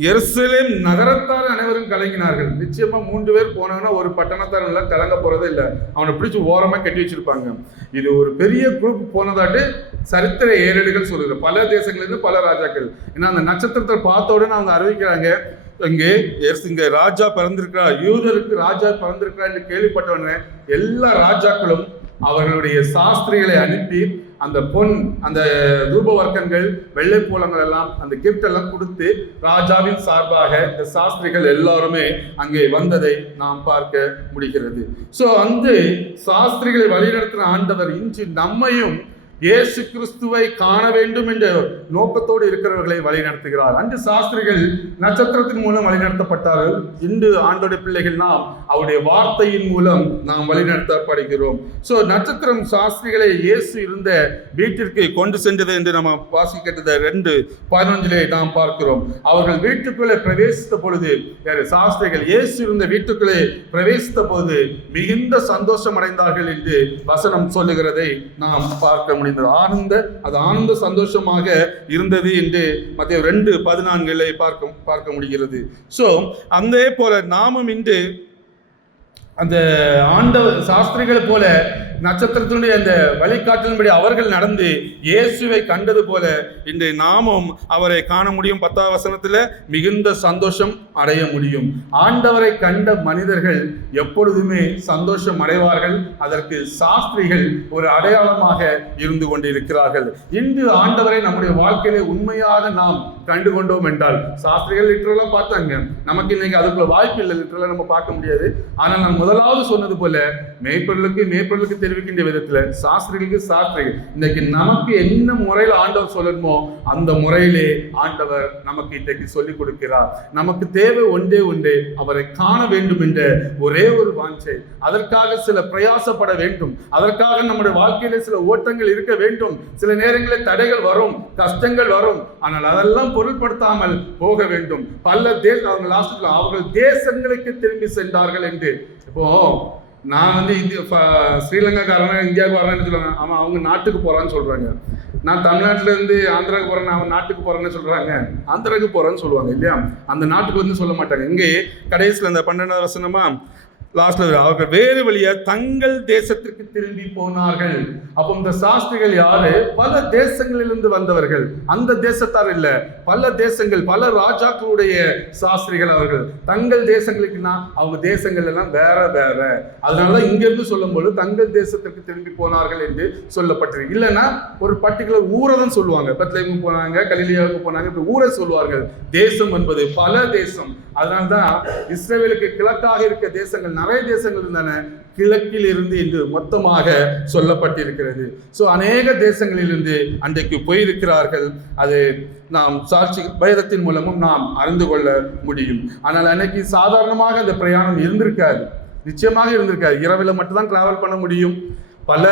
எருசலேம் நகரத்தார் அனைவரும் கலங்கினார்கள். நிச்சயமா 3 பேர் போனாங்கன்னா ஒரு பட்டணத்தார் எல்லாம் கலங்க போறதே இல்லை. அவனை பிடிச்சி ஓரமா கட்டி வச்சிருப்பாங்க. இது ஒரு பெரிய குரூப் போனதாட்டு சரித்திர ஏரேடுகள் சொல்லுது. பல தேசங்களிலிருந்து பல ராஜாக்கள். ஏன்னா அந்த நட்சத்திரத்தை பார்த்த உடனே அவங்க அறிவிக்கிறாங்க, இங்கே ராஜா பிறந்திருக்கிறார், யூதருக்கு ராஜா பிறந்திருக்கிறார் என்று கேள்விப்பட்டவன எல்லா ராஜாக்களும் அவர்களுடைய சாஸ்திரிகளை அனுப்பி அந்த அந்த தூப வர்க்கங்கள் வெள்ளை பூலங்கள் எல்லாம் அந்த கிஃப்ட் எல்லாம் கொடுத்து ராஜாவின் சார்பாக இந்த சாஸ்திரிகள் எல்லாருமே அங்கே வந்ததை நாம் பார்க்க முடிகிறது. ஸோ அந்த சாஸ்திரிகளை வழிநடத்தின ஆண்டவர் இன்று நம்மையும் இயேசு கிறிஸ்துவை காண வேண்டும் என்ற நோக்கத்தோடு இருக்கிறவர்களை வழிநடத்துகிறார். அன்று சாஸ்திரிகள் நட்சத்திரத்தின் மூலம் வழிநடத்தப்பட்டார்கள். இன்று ஆண்டோடைய பிள்ளைகள் நாம் அவருடைய வார்த்தையின் மூலம் நாம் வழிநடத்தப்படுகிறோம். ஸோ நட்சத்திரம் சாஸ்திரிகளை இயேசு இருந்த வீட்டிற்கு கொண்டு சென்றது என்று நம்ம வாசிக்கிட்டதை 2:15 நாம் பார்க்கிறோம். அவர்கள் வீட்டுக்குள்ளே பிரவேசித்த பொழுது, சாஸ்திரிகள் இயேசு இருந்த வீட்டுக்குள்ளே பிரவேசித்த போது மிகுந்த சந்தோஷம் அடைந்தார்கள் என்று வசனம் சொல்லுகிறதை நாம் பார்க்க முடியும். ஆனந்த சந்தோஷமாக இருந்தது என்று மத்தேயு 2:14 பார்க்க முடிகிறது. சோ அதே போல நாமும் இன்று அந்த ஆண்டவர் சாஸ்திரிகளை போல நட்சத்திரத்தினுடைய அந்த வழிகாட்டின்படி அவர்கள் நடந்து இயேசுவை கண்டது போல இன்று நாமும் அவரை காண முடியும். 10வது வசனத்துல மிகுந்த சந்தோஷம் அடைய முடியும். ஆண்டவரை கண்ட மனிதர்கள் எப்பொழுதுமே சந்தோஷம் அடைவார்கள். அதற்கு சாஸ்திரிகள் ஒரு அடையாளமாக இருந்து கொண்டிருக்கிறார்கள். இன்று ஆண்டவரை நம்முடைய வாழ்க்கையிலே உண்மையாக நாம் கண்டு கொண்டோம் என்றால், சாஸ்திரிகள் லிட்டரலா பார்த்தாங்க, நமக்கு இன்னைக்கு அதுக்குள்ள வாய்ப்பு இல்லை, லிட்டரலா நம்ம பார்க்க முடியாது. ஆனால் நான் முதலாவது சொன்னது போல மேய்ப்பொருளுக்கு தெரிவிக்கின்ற விதத்துல சாஸ்திரிகளுக்கு சாஸ்திரிகள் இன்னைக்கு நமக்கு என்ன முறையில் ஆண்டவர் சொல்லணுமோ அந்த முறையிலே ஆண்டவர் நமக்கு இன்றைக்கு சொல்லிக் கொடுக்கிறார். நமக்கு தேவை ஒன்றே, அவரை காண வேண்டும் என்ற ஒரே ஒரு வாஞ்சை. அதற்காக சில பிரயாசப்பட வேண்டும். அதற்காக நம்முடைய வாழ்க்கையில சில ஓட்டங்கள் இருக்க வேண்டும். சில நேரங்களில் தடைகள் வரும், கஷ்டங்கள் வரும். ஆனால் அதெல்லாம் பொருட்படுத்தாமல் போக வேண்டும். அவர்கள் தேசங்களுக்கு திரும்பி சென்றார்கள் என்று. இப்போ நான் ஸ்ரீலங்காக்காரன் இந்தியாவுக்கு வரேன்னு சொல்லுவாங்க, ஆமா அவங்க நாட்டுக்கு போறான்னு சொல்றாங்க. நான் தமிழ்நாட்டில இருந்து ஆந்திராவுக்கு போறேன், அவன் நாட்டுக்கு போறேன்னு சொல்றாங்க, ஆந்திராவுக்கு போறேன்னு சொல்லுவாங்க இல்லையா. அந்த நாட்டுக்கு வந்து சொல்ல மாட்டாங்க. இங்கே கடைசியில் அந்த 12வது வசனமா லாஸ்ட்ல அவர்கள் வேறு வழியா தங்கள் தேசத்திற்கு திரும்பி போனார்கள். அப்போ இந்த சாஸ்திரிகள் யாரு? பல தேசங்களிலிருந்து வந்தவர்கள். அந்த தேசத்தார் இல்ல, பல தேசங்கள், பல ராஜாக்களுடைய சாஸ்திரிகள் அவர்கள். தங்கள் தேசங்களுக்குன்னா அவங்க தேசங்கள் எல்லாம் வேற வேற. அதனால இங்க இருந்து சொல்லும் போது தங்கள் தேசத்திற்கு திரும்பி போனார்கள் என்று சொல்லப்பட்டிருக்கு. இல்லைன்னா ஒரு பர்டிகுலர் ஊரை தான் சொல்லுவாங்க. பெத்லகேமுக்கு போனாங்க, கலிலியாவுக்கு போனாங்க, இப்படி ஊரை சொல்லுவார்கள். தேசம் என்பது பல தேசம். அதனால்தான் இஸ்ரவேலுக்கு கிழக்காக இருக்க தேசங்கள் நிறைய தேசங்கள் இருந்தன, கிழக்கில் இருந்து என்று மொத்தமாக சொல்லப்பட்டிருக்கிறது. சோ அநேக தேசங்களிலிருந்து அன்றைக்கு போயிருக்கிறார்கள். அது நாம் சாட்சி வேதத்தின் மூலமும் நாம் அறிந்து கொள்ள முடியும். ஆனால் அன்னைக்கு சாதாரணமாக அந்த பிரயாணம் இருந்திருக்காது, நிச்சயமாக இருந்திருக்காது. இரவில் மட்டும்தான் டிராவல் பண்ண முடியும். பல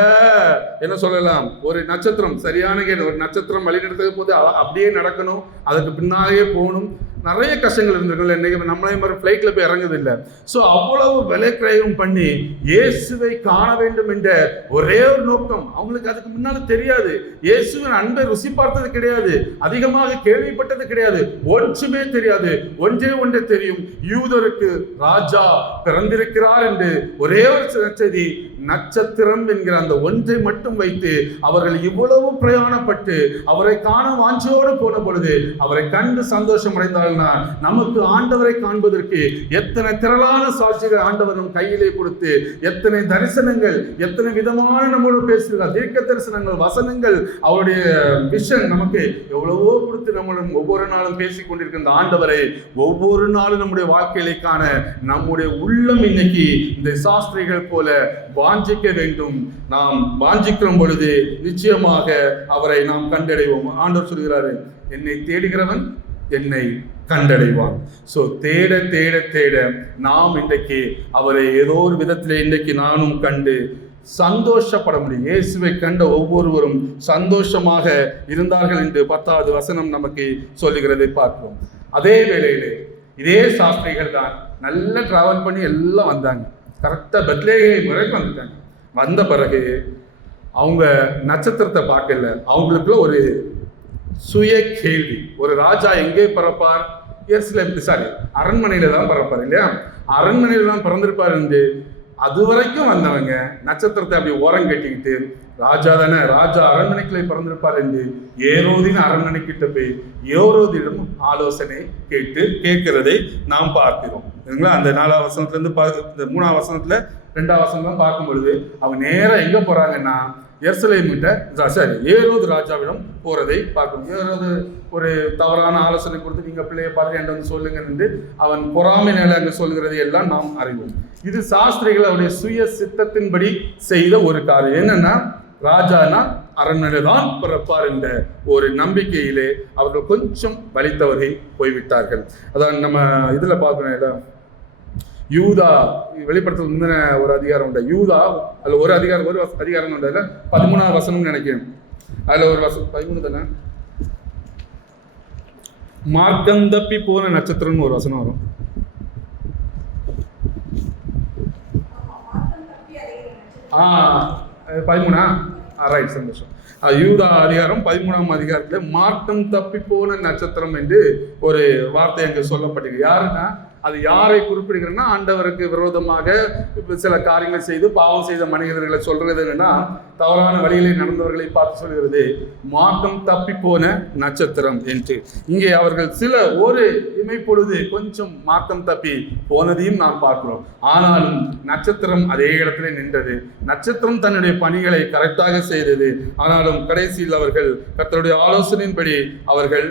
என்ன சொல்லலாம், ஒரு நட்சத்திரம் சரியான ஒரு நட்சத்திரம் வழிநடத்தும் போது அப்படியே நடக்கணும், அதுக்கு பின்னாலேயே போகணும். நிறைய கஷ்டங்கள் இருந்திருக்குல்ல. இன்னைக்கு நம்மளே மாதிரி ஃப்ளைட்ல போய் இறங்குது இல்லை. ஸோ அவ்வளவு விலை கிரயம் பண்ணி இயேசுவை காண வேண்டும் என்ற ஒரே ஒரு நோக்கம் அவங்களுக்கு. அதுக்கு முன்னால தெரியாது, இயேசுவின் அன்பை ருசி பார்த்தது கிடையாது, அதிகமாக கேள்விப்பட்டது கிடையாது, ஒன்றுமே தெரியாது. ஒன்றே தெரியும், யூதருக்கு ராஜா பிறந்திருக்கிறார் என்று ஒரே ஒரு செய்தி. நட்சத்திரம் என்கிற அந்த ஒன்றை மட்டும் வைத்து அவர்கள் இவ்வளவு பிரயாணப்பட்டு அவரை காண வாஞ்சோடு போன பொழுது அவரை கண்டு சந்தோஷம் அடைந்தார்கள். நமக்கு ஆண்டவரை காண்பதற்கு எத்தனை திரளான சாட்சிகள் ஆண்டவர் நம் கையிலே கொடுத்து, எத்தனை தரிசனங்கள், எத்தனை விதமான நம்மளோட பேசுகிறார், தீர்க்க தரிசனங்கள், வசனங்கள், அவருடைய விஷன் நமக்கு எவ்வளவோ கொடுத்து நம்மளும் ஒவ்வொரு நாளும் பேசிக் கொண்டிருக்கின்ற ஆண்டவரை ஒவ்வொரு நாளும் நம்முடைய வாழ்க்கையிலே காண நம்முடைய உள்ளம் இன்னைக்கு இந்த சாஸ்திரிகள் போல வாஞ்சிக்க வேண்டும். நாம் வாஞ்சிக்கும் பொழுது நிச்சயமாக அவரை நாம் கண்டடைவோம். ஆண்டவர் சொல்கிறாரு, என்னை தேடுகிறவன் என்னை கண்டடைவான். சோ தேட தேட தேட நாம் இன்றைக்கு அவரை ஏதோ ஒரு விதத்திலே இன்றைக்கு நானும் கண்டு சந்தோஷப்பட முடியும். இயேசுவை கண்ட ஒவ்வொருவரும் சந்தோஷமாக இருந்தார்கள் என்று 10வது வசனம் நமக்கு சொல்லுகிறதை பார்க்கிறோம். அதே வேளையிலே இதே சாஸ்திரிகள் தான் நல்லா டிராவல் பண்ணி எல்லாம் வந்தாங்க. கரெக்டா பெத்லகேம் வரைக்கும் வந்துட்டாங்க. வந்த பிறகு அவங்க நட்சத்திரத்தை பார்க்கல. அவங்களுக்குள்ள ஒரு சுய கேள்வி, ஒரு ராஜா எங்கே பிறப்பார்? அரண்மனையில தான் பிறப்பார் இல்லையா? அரண்மனையில தான் பிறந்திருப்பார் என்று அது வரைக்கும் வந்தவங்க நட்சத்திரத்தை அப்படி ஓரம் கட்டிக்கிட்டு, ராஜா தானே, ராஜா அரண்மனைக்குள்ளே பிறந்திருப்பார் என்று ஏரோதின் அரண்மனை கிட்ட போய் ஏரோதிடம் ஆலோசனை கேட்கிறதை நாம் பார்க்கிறோம். அந்த 4வது வசனத்துல இருந்து 3வது வசனத்துல 2வது வசனம் பார்க்கும் பொழுது அவங்க நேரம் எங்க போறாங்கன்னா ஏரோது ராஜாவிடம் போறதை பார்க்கணும். ஏரோது ஒரு தவறான ஆலோசனை கொடுத்து நீங்க பிள்ளைய பார்த்து என்கிட்ட வந்து சொல்லுங்க என்று அவன் பொறாமை நிலை அங்கு சொல்கிறதை எல்லாம் நாம் அறிவோம். இது சாஸ்திரிகள் அவருடைய சுய சித்தத்தின்படி செய்த ஒரு காரியம். என்னன்னா, ராஜானா அரண்மனை தான் பிறப்பார் என்ற ஒரு நம்பிக்கையிலே அவர்கள் கொஞ்சம் வலித்தவர்கள் போய்விட்டார்கள். அதான் நம்ம இதுல பார்க்கணும், யூதா வெளிப்படுத்துறது முந்தின ஒரு அதிகாரம் உண்டு. யூதா அதுல ஒரு அதிகாரம் உண்டு. அதுல 13வது வசனம் நினைக்கிறேன். அதுல ஒரு வசனம் 13 தானே, மார்க்கம் தப்பி போன நட்சத்திரம்னு ஒரு வசனம் வரும். ஆ 13 ரைட், சந்தோஷம். யூதா அதிகாரம் 13ஆம் அதிகாரத்துல மார்க்கம் தப்பி போன நட்சத்திரம் என்று ஒரு வார்த்தை அங்கு சொல்லப்பட்டிருக்கு. யாருன்னா அது யாரை குறிப்பிடுகிறேன்னா, ஆண்டவருக்கு விரோதமாக சில காரியங்களை செய்து பாவம் செய்த மனிதர்களை சொல்றது என்னன்னா, தவறான வழிகளை நடந்தவர்களை பார்த்து சொல்கிறது மார்க்கம் தப்பி போன நட்சத்திரம் என்று. இங்கே அவர்கள் சில ஒரு இமைப்பொழுது கொஞ்சம் மார்க்கம் தப்பி போனதையும் நாம் பார்க்கிறோம். ஆனாலும் நட்சத்திரம் அதே இடத்துல நின்றது. நட்சத்திரம் தன்னுடைய பணிகளை கரெக்டாக செய்தது. ஆனாலும் கடைசியில் அவர்கள் கர்த்தருடைய ஆலோசனையின்படி அவர்கள்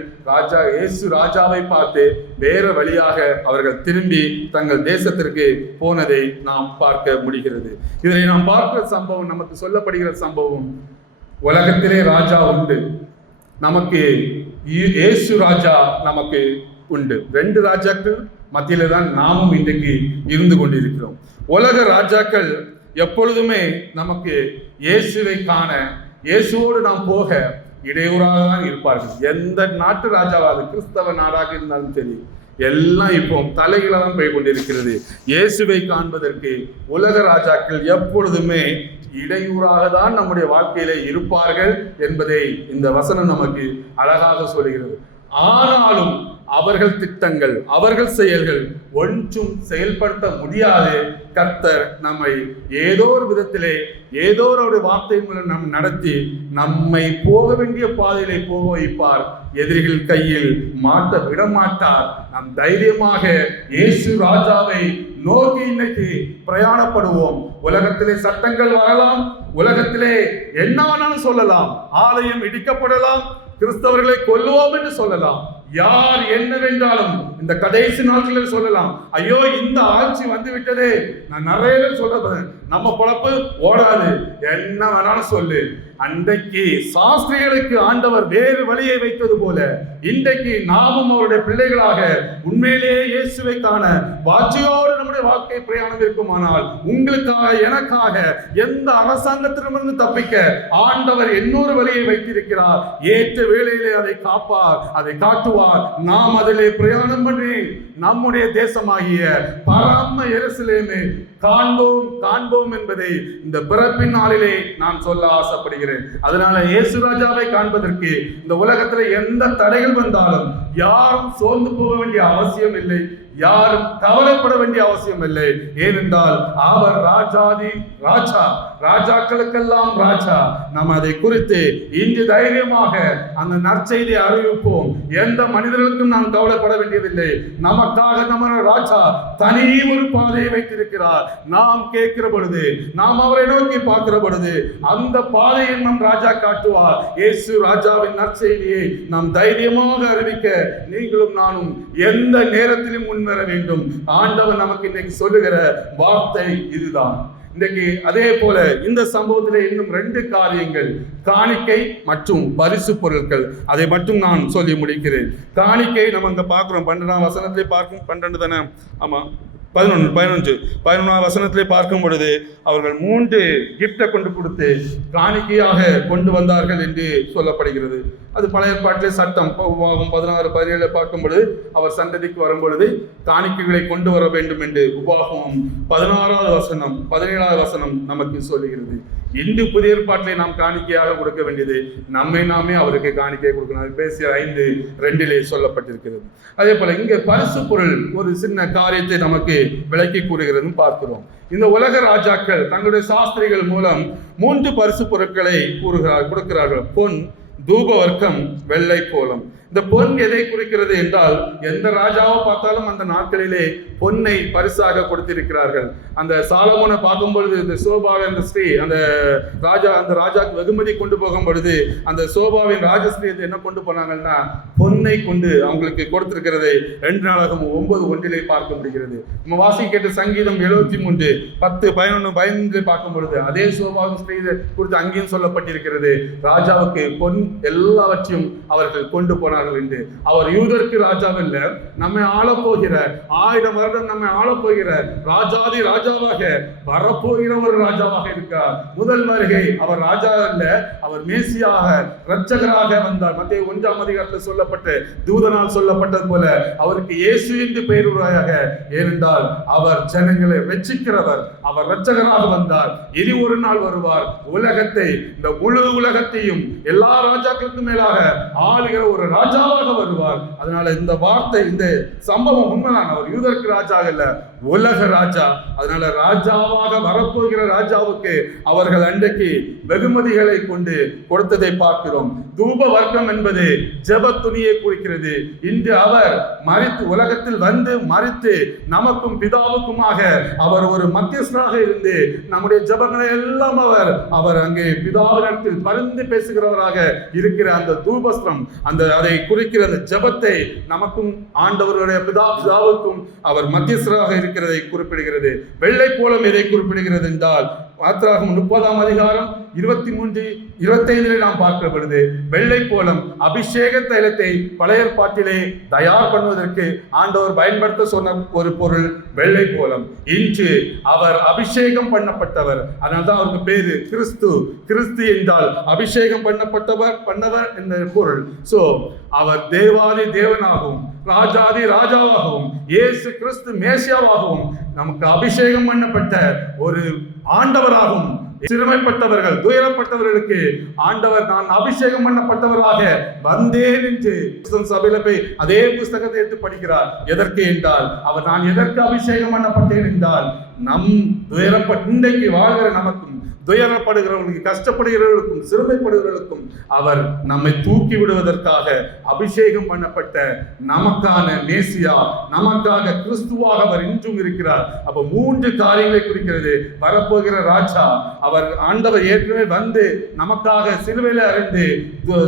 இயேசு ராஜாவை பார்த்து வேற வழியாக அவர்கள் திரும்பி தங்கள் தேசத்திற்கு போனதை நாம் பார்க்க முடிகிறது. இதனை நாம் பார்க்கிற சம்பவம், நமக்கு சொல்லப்படுகிற சம்பவம், உலகத்திலே ராஜா உண்டு, நமக்கு இயேசு ராஜா நமக்கு உண்டு. 2 ராஜாக்கள் மத்தியில தான் நாமும் இன்றைக்கு இருந்து கொண்டிருக்கிறோம். உலக ராஜாக்கள் எப்பொழுதுமே நமக்கு இயேசுவை காண, இயேசுவோடு நாம் போக இடையூறாக தான் இருப்பார்கள். எந்த நாட்டு ராஜாவாக, கிறிஸ்தவ நாடாக இருந்தாலும் சரி, எல்லாம் இப்போ தலைகளாக தான் போய் கொண்டிருக்கிறது. இயேசுவை காண்பதற்கு உலக ராஜாக்கள் எப்பொழுதுமே இடையூறாக தான் நம்முடைய வாழ்க்கையிலே இருப்பார்கள் என்பதை இந்த வசனம் நமக்கு அழகாக சொல்கிறது. ஆனாலும் அவர்கள் திட்டங்கள், அவர்கள் செயல்கள் ஒன்றும் செயல்படுத்த முடியாது. கர்த்தர் நம்மை ஏதோ ஒரு விதத்திலே, ஏதோ ஒரு வார்த்தை மூலம் நம் நடத்தி நம்மை போக வேண்டிய பாதையிலே போக வைப்பார். எதிரிகள் கையில் மாட்ட விட மாட்டார். நாம் தைரியமாக இயேசு ராஜாவை நோக்கி இன்னைக்கு பிரயாணப்படுவோம். உலகத்திலே சட்டங்கள் வரலாம், உலகத்திலே என்ன வேணாலும் சொல்லலாம், ஆலயம் இடிக்கப்படலாம், கிறிஸ்தவர்களை கொல்லுவோம் என்று சொல்லலாம், யார் என்னவென்றாலும் இந்த கடைசி நாட்களில் சொல்லலாம். ஐயோ, இந்த ஆட்சி வந்து விட்டதே, நான் நிறைய சொல்றேன், நம்ம பொழப்பு ஓடாது, என்ன வேணாலும் சொல்லு. அன்றைக்கு சாஸ்திரிகளுக்கு ஆண்டவர் வேறு வழியை வைத்தது போல இன்றைக்கு நாமும் அவருடைய பிள்ளைகளாக உண்மையிலேயே இயேசுவை காண வாட்சியோடு நம்முடைய வாழ்க்கை பிரயாணம் இருக்குமானால், உங்களுக்காக எனக்காக எந்த அரசாங்கத்திடமிருந்து தப்பிக்க ஆண்டவர் இன்னொரு வழியை வைத்திருக்கிறார். ஏற்ற வேளையிலே அதை காப்பார், அதை காட்டுவார். நாம் அதிலே பிரயாணம் பண்ணி நம்முடைய தேசமாகிய பரம எருசலேமை காண்போம் என்பதை இந்த பிறப்பின் நாளிலே நான் சொல்ல ஆசைப்படுகிறேன். அதனால இயேசு ராஜாவை காண்பதற்கு இந்த உலகத்துல எந்த தடைகள் வந்தாலும் யாரும் சோர்ந்து போக வேண்டிய அவசியம் இல்லை, யாரும் கவலைப்பட வேண்டிய அவசியம் இல்லை. ஏனென்றால் அவர் ராஜா, ராஜாக்களுக்கெல்லாம் ராஜா. நாம் அதை குறித்து இன்று தைரியமாக அந்த நற்செய்தியை அறிவிப்போம். எந்த மனிதர்களுக்கும் நாம் கவலைப்பட வேண்டியதில்லை. நமக்காக நம்ம ராஜா தனி ஒரு பாதையை வைத்திருக்கிறார். நாம் கேட்கிற பொழுது, நாம் அவரை நோக்கி பார்க்கிற பொழுது அந்த பாதையை நம் ராஜா காட்டுவார். இயேசு ராஜாவின் நற்செய்தியை நாம் தைரியமாக அறிவிக்க நீங்களும் நானும் எந்த நேரத்திலும் முன்வர வேண்டும். ஆண்டவர் நமக்கு இன்னைக்கு சொல்லுகிற வார்த்தை இதுதான். இன்றைக்கு அதே போல இந்த சம்பவத்திலே இன்னும் 2 காரியங்கள், காணிக்கை மற்றும் பரிசு பொருட்கள், அதை மட்டும் நான் சொல்லி முடிக்கிறேன். காணிக்கை நம்ம இங்க பார்க்கிறோம், 12ஆம் வசனத்திலே பார்க்கும், 12 தானே, ஆமா 11 வசனத்திலே பார்க்கும் பொழுது அவர்கள் 3 கிஃப்டை கொண்டு கொடுத்து காணிக்கையாக கொண்டு வந்தார்கள் என்று சொல்லப்படுகிறது. அது பழைய ஏற்பாட்டிலே சட்டம் 16, 17 பார்க்கும் பொழுது அவர் சந்ததிக்கு வரும் பொழுது காணிக்கைகளை கொண்டு வர வேண்டும் என்று உபாகமம் 16வது வசனம் 17வது வசனம் நமக்கு சொல்லுகிறது. இன்று புதிய ஏற்பாட்டிலே நாம் காணிக்கையாக கொடுக்க வேண்டியது நம்மை நாமே அவருக்கு காணிக்கை கொடுக்கணும். பேசிய 5:2 சொல்லப்பட்டிருக்கிறது. அதே போல இங்கே பரிசு பொருள் ஒரு சின்ன காரியத்தை நமக்கு விளக்கி கூறுகிறது பார்க்கிறோம். இந்த உலக ராஜாக்கள் தங்களுடைய சாஸ்திரிகள் மூலம் 3 பரிசு பொருட்களை கொடுக்கிறார்கள். பொன், தூப வர்க்கம், வெள்ளை கோலம். இந்த பொன் எதை குறிக்கிறது என்றால், எந்த ராஜாவை பார்த்தாலும் அந்த நாட்களிலே பொன்னை பரிசாக கொடுத்திருக்கிறார்கள். அந்த சாலமோனை பார்க்கும் பொழுது இந்த சோபாவின் அந்த ஸ்ரீ அந்த ராஜாக்கு வெகுமதி கொண்டு போகும் பொழுது அந்த சோபாவின் ராஜஸ்ரீ என்ன கொண்டு போனாங்கன்னா பொன்னை கொண்டு அவங்களுக்கு கொடுத்திருக்கிறதை 2 நாளாகமும் 9:1 பார்க்க முடிகிறது. நம்ம வாசி கேட்ட சங்கீதம் 73 10, 11, 15 பார்க்கும் பொழுது அதே சோபாவின் ஸ்ரீ குறித்து அங்கேயும் சொல்லப்பட்டிருக்கிறது. ராஜாவுக்கு பொன் எல்லாவற்றையும் அவர்கள் கொண்டு போனார்கள் என்று. அவர் யூதருக்கு ராஜாவல்ல, நம்மை ஆளப்போகிற 1000 வருடம் நம்மை ஆளப்போகிற ராஜாதி ராஜாவாக வரப்போகிற ஒரு ராஜாவாக இருக்கிறார். முதல் வருகை அவர் ராஜா அல்ல, அவர் மேசியாக இரட்சகராக வந்தார். மத்தேயு 1ஆம் அதிகாரத்தில் சொல்லப்பட்ட தூதனால் சொல்லப்பட்டது போல அவருக்கு இயேசு என்று பெயருடையாக, ஏனென்றால் அவர் ஜனங்களை ரட்சிக்கிறவர், அவர் இரட்சகராக வந்தார். இனி ஒரு நாள் வருவார், உலகத்தை, இந்த முழு உலகத்தையும் எல்லா ராஜாக்களுக்கு மேலாக ஆளுகிற ஒரு ராஜாவாக வருவார். அதனால இந்த வார்த்தை, இந்த சம்பவம் உண்மைதான். அவர் யூதருக்கு ராஜா இல்ல, உலக ராஜா. அதனால ராஜாவாக வரப்போகிற ராஜாவுக்கு அவர்கள் அன்றைக்கு வெகுமதிகளை கொண்டு கொடுத்ததை பார்க்கிறோம். தூப வர்க்கம் என்பது ஜெப துணியை குறிக்கிறது. இன்று அவர் மரித்து உலகத்தில் வந்து மரித்து நமக்கும் பிதாவுக்குமாக அவர் ஒரு மத்தியஸ்தராக இருந்து நம்முடைய ஜெபங்களை எல்லாம் அவர் அங்கே பிதாவிடத்தில் பரிந்து பேசுகிறவராக இருக்கிற அந்த தூபஸ்திரம், அதை குறிக்கிற அந்த ஜெபத்தை நமக்கும் ஆண்டவருடைய பிதாவுக்கும் அவர் மத்தியஸ்தராக இருக்கிறதை குறிப்பிடுகிறது. வெள்ளை கோலம் எதை குறிப்பிடுகிறது என்றால், யாத்திராகமம் 30ஆம் அதிகாரம் 23-25 நாம் பார்க்கிற பொழுது வெள்ளை கோலம் அபிஷேக தைலத்தை பழைய ஏற்பாட்டிலே தயார் பண்ணுவதற்கு ஆண்டவர் பயன்படுத்த சொன்ன ஒரு பொருள் வெள்ளை கோலம். இன்று அவர் அபிஷேகம் பண்ணப்பட்டவர். அதனால்தான் அவருக்கு பேரு கிறிஸ்து. கிறிஸ்து என்றால் அபிஷேகம் பண்ணவர் என்ற பொருள். சோ அவர் தேவாதி தேவனாகவும் ராஜாதி ராஜாவாகவும் இயேசு கிறிஸ்து மேசியாவாகவும் நமக்கு அபிஷேகம் பண்ணப்பட்ட ஒரு ஆண்டவராகவும், சிறுமைப்பட்டவர்கள் துயரப்பட்டவர்களுக்கு ஆண்டவர் நான் அபிஷேகம் பண்ணப்பட்டவராக வந்தேன் என்று சபையில போய் அதே புஸ்தகத்தை எடுத்து படிக்கிறார். எதற்கு என்றால், அவர் நான் எதற்கு அபிஷேகம் பண்ணப்பட்டேன் என்றால், நம் இன்றைக்கு வாழ்கிற நமக்கும் துயரப்படுகிறவர்களுக்கு, கஷ்டப்படுகிறவர்களுக்கும், சிறுமைப்படுகிறவர்களுக்கும் அவர் நம்மை தூக்கி விடுவதற்காக அபிஷேகம் பண்ணப்பட்ட நமக்கான மேசியா, நமக்காக கிறிஸ்துவாக அவர் இன்றும் இருக்கிறார். அப்ப 3 காரியங்களை குறிக்கிறது. வரப்போகிற ராஜா, அவர் ஆண்டவர் ஏற்கனவே வந்து நமக்காக சிலுவையில் அறிந்து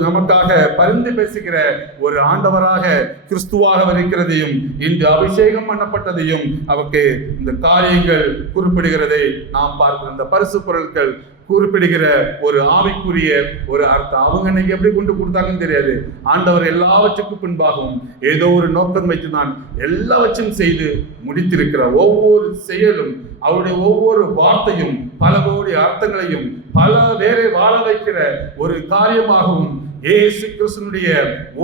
நமக்காக பரிந்து பேசுகிற ஒரு ஆண்டவராக கிறிஸ்துவாக இருக்கிறதையும், இன்று அபிஷேகம் பண்ணப்பட்டதையும் அவருக்கு இந்த காரியங்கள் குறிப்பிடுகிறதை நாம் பார்க்கிறோம். இந்த பரிசு பொருட்கள் குறிப்பிடுகிற ஒரு ஆவிக்குரிய ஒரு அர்த்தம். அவங்க இன்னைக்கு எப்படி கொண்டு கொடுத்தாங்கன்னு தெரியாது. ஆண்டவர் எல்லாவற்றுக்கும் பின்பாகவும் ஏதோ ஒரு நோக்கம் வைத்துதான் எல்லாவற்றையும் செய்து முடித்திருக்கிறார். ஒவ்வொரு செயலும், அவருடைய ஒவ்வொரு வார்த்தையும் பல கோடி அர்த்தங்களையும் பல பேரை வாழ வைக்கிற ஒரு காரியமாகவும் இயேசு கிறிஸ்துவினுடைய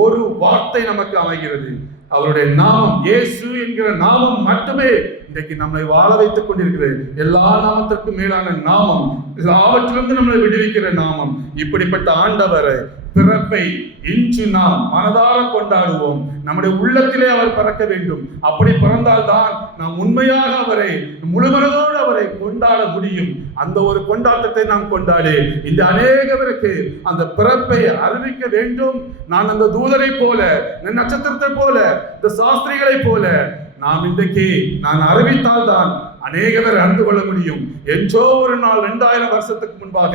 ஒரு வார்த்தை நமக்கு அமைகிறது. அவருடைய நாமம், இயேசு என்கிற நாமம் மட்டுமே இன்றைக்கு நம்மளை வாழ வைத்துக் கொண்டிருக்கிறது. எல்லா நாமத்திற்கும் மேலான நாமம், எல்லாவற்றிலிருந்து நம்மளை விடுவிக்கிற நாமம். இப்படிப்பட்ட ஆண்டவரை பிறப்பை இன்று நாம் மனதார கொண்டாடுவோம். நம்முடைய உள்ளத்திலே அவர் பிறக்க வேண்டும். அப்படி பிறந்தால்தான் நாம் உண்மையாக அவரை முழுமனதோடு அவரை கொண்டாட முடியும். அந்த ஒரு கொண்டாட்டத்தை நாம் கொண்டாடி இந்த அநேக பேருக்கு அந்த பிறப்பை அறிவிக்க வேண்டும். நான் அந்த தூதரை போல, நட்சத்திரத்தை போல, இந்த சாஸ்திரிகளை போல நாம் இன்றைக்கு நான் அறிவித்தால் தான் அநேக பேர் அறிந்து கொள்ள முடியும். என்றோ ஒரு நாள் 2000 வருஷத்துக்கு முன்பாக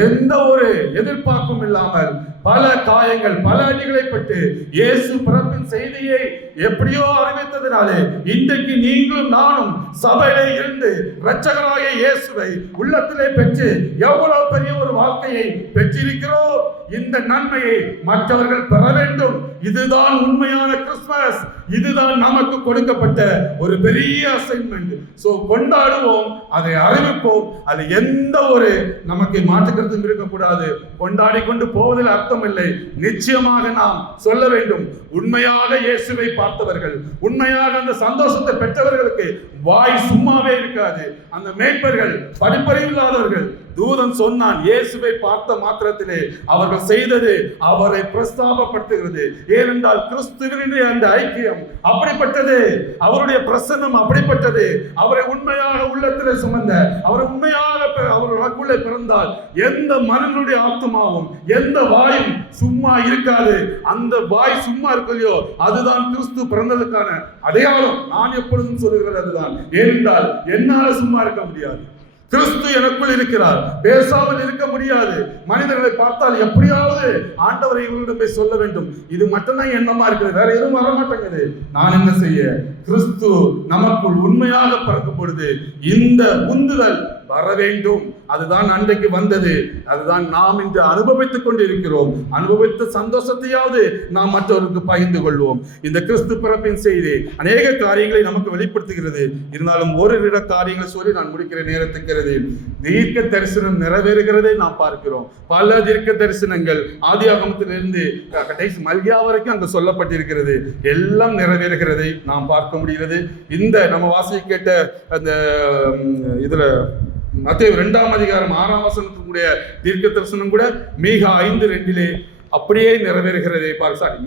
எந்த ஒரு எதிர்பார்ப்பும் இல்லாமல் பல காயங்கள், பல அடிகளை பட்டு இயேசு பிறப்பின் செய்தியை எப்படியோ அறிவித்ததினாலே இன்றைக்கு நீங்களும் நானும் சபையிலே இருந்து இரட்சகராகிய இயேசுவை உள்ளத்திலே பெற்று எவ்வளவு பெரிய ஒரு வாழ்க்கையை பெற்றிருக்கிறோம். இந்த நன்மையை மற்றவர்கள் பெற வேண்டும். இதுதான் உண்மையான கிறிஸ்துமஸ். இதுதான் நமக்கு கொடுக்கப்பட்ட ஒரு பெரிய அசைன்மெண்ட். சோ கொண்டாடுவோம், அதை அறிவிப்போம். அது எந்த ஒரு நமக்கு மாற்றுக்கருத்தும் இருக்கக்கூடாது. கொண்டாடி கொண்டு போவதில் அர்த்தம் இல்லை. நிச்சயமாக நாம் சொல்ல வேண்டும், உண்மையாக இயேசுவை பார்த்தவர்கள், உண்மையாக அந்த சந்தோஷத்தை பெற்றவர்களுக்கு வாய் சும்மாவே இருக்காது. அந்த மேய்ப்பர்கள் படிப்பறிவில்லாதவர்கள். தூதன் சொன்னான், இயேசுவை பார்த்த மாத்திரத்திலே அவர்கள் செய்தது அவரை பிரஸ்தாபப்படுத்துகிறது. ஏனென்றால் கிறிஸ்துவினுடைய அந்த ஐக்கியம் அப்படிப்பட்டது, அவருடைய பிரசன்னம் அப்படிப்பட்டது. அவரை உண்மையாக உள்ளத்திலே சுமந்த, அவரை உண்மையாக அவர்களுக்குள்ளே பிறந்தால் எந்த மனிதனுடைய ஆத்மாவும் எந்த வாயும் சும்மா இருக்காது. அந்த வாய் சும்மா இருக்கலையோ அதுதான் கிறிஸ்து பிறந்ததுக்கான அடையாளம். நான் எப்பொழுதும் சொல்லுகிறது அதுதான். ஏனென்றால் என்னால சும்மா இருக்க முடியாது. கிறிஸ்து எனக்குள் இருக்கிறார். பேசாமல் இருக்க முடியாது. மனிதர்களை பார்த்தால் எப்படியாவது ஆண்டவரை இவர்களிடம் போய் சொல்ல வேண்டும். இது மட்டும்தான் எண்ணமா இருக்குது, வேற எதுவும் வர மாட்டேங்குது. நான் என்ன செய்ய? கிறிஸ்து நமக்குள் உண்மையாக பிறக்கும் பொழுது இந்த உந்துதல் வர வேண்டும். அதுதான் அன்றைக்கு வந்தது. அதுதான் நாம் இன்று அனுபவித்துக் கொண்டிருக்கிறோம். அனுபவித்த சந்தோஷத்தையாவது நாம் மற்றவர்களுக்கு பகிர்ந்து கொள்வோம். இந்த கிறிஸ்து பிறப்பின் செய்தி அநேக காரியங்களை நமக்கு வெளிப்படுத்துகிறது. இருந்தாலும் ஒரு காரியங்களை சொல்லி நான் முடிக்கிற நேரத்துக்கிறது. தீர்க்க தரிசனம் நிறைவேறுகிறதை நாம் பார்க்கிறோம். பல தீர்க்க தரிசனங்கள் ஆதியாகமத்திலிருந்து கடைசி மல்கியா வரைக்கும் அங்கு சொல்லப்பட்டிருக்கிறது. எல்லாம் நிறைவேறுகிறதை நாம் பார்க்க முடிகிறது. இந்த நம்ம வாசிக்க கேட்ட அந்த இதுல மத்தேயு 2ஆம் அதிகாரம் 6ஆம் வசனத்துக்குரிய தீர்க்க தரிசனம் கூட மீகா 5:2 அப்படியே நிறைவேறுகிறதை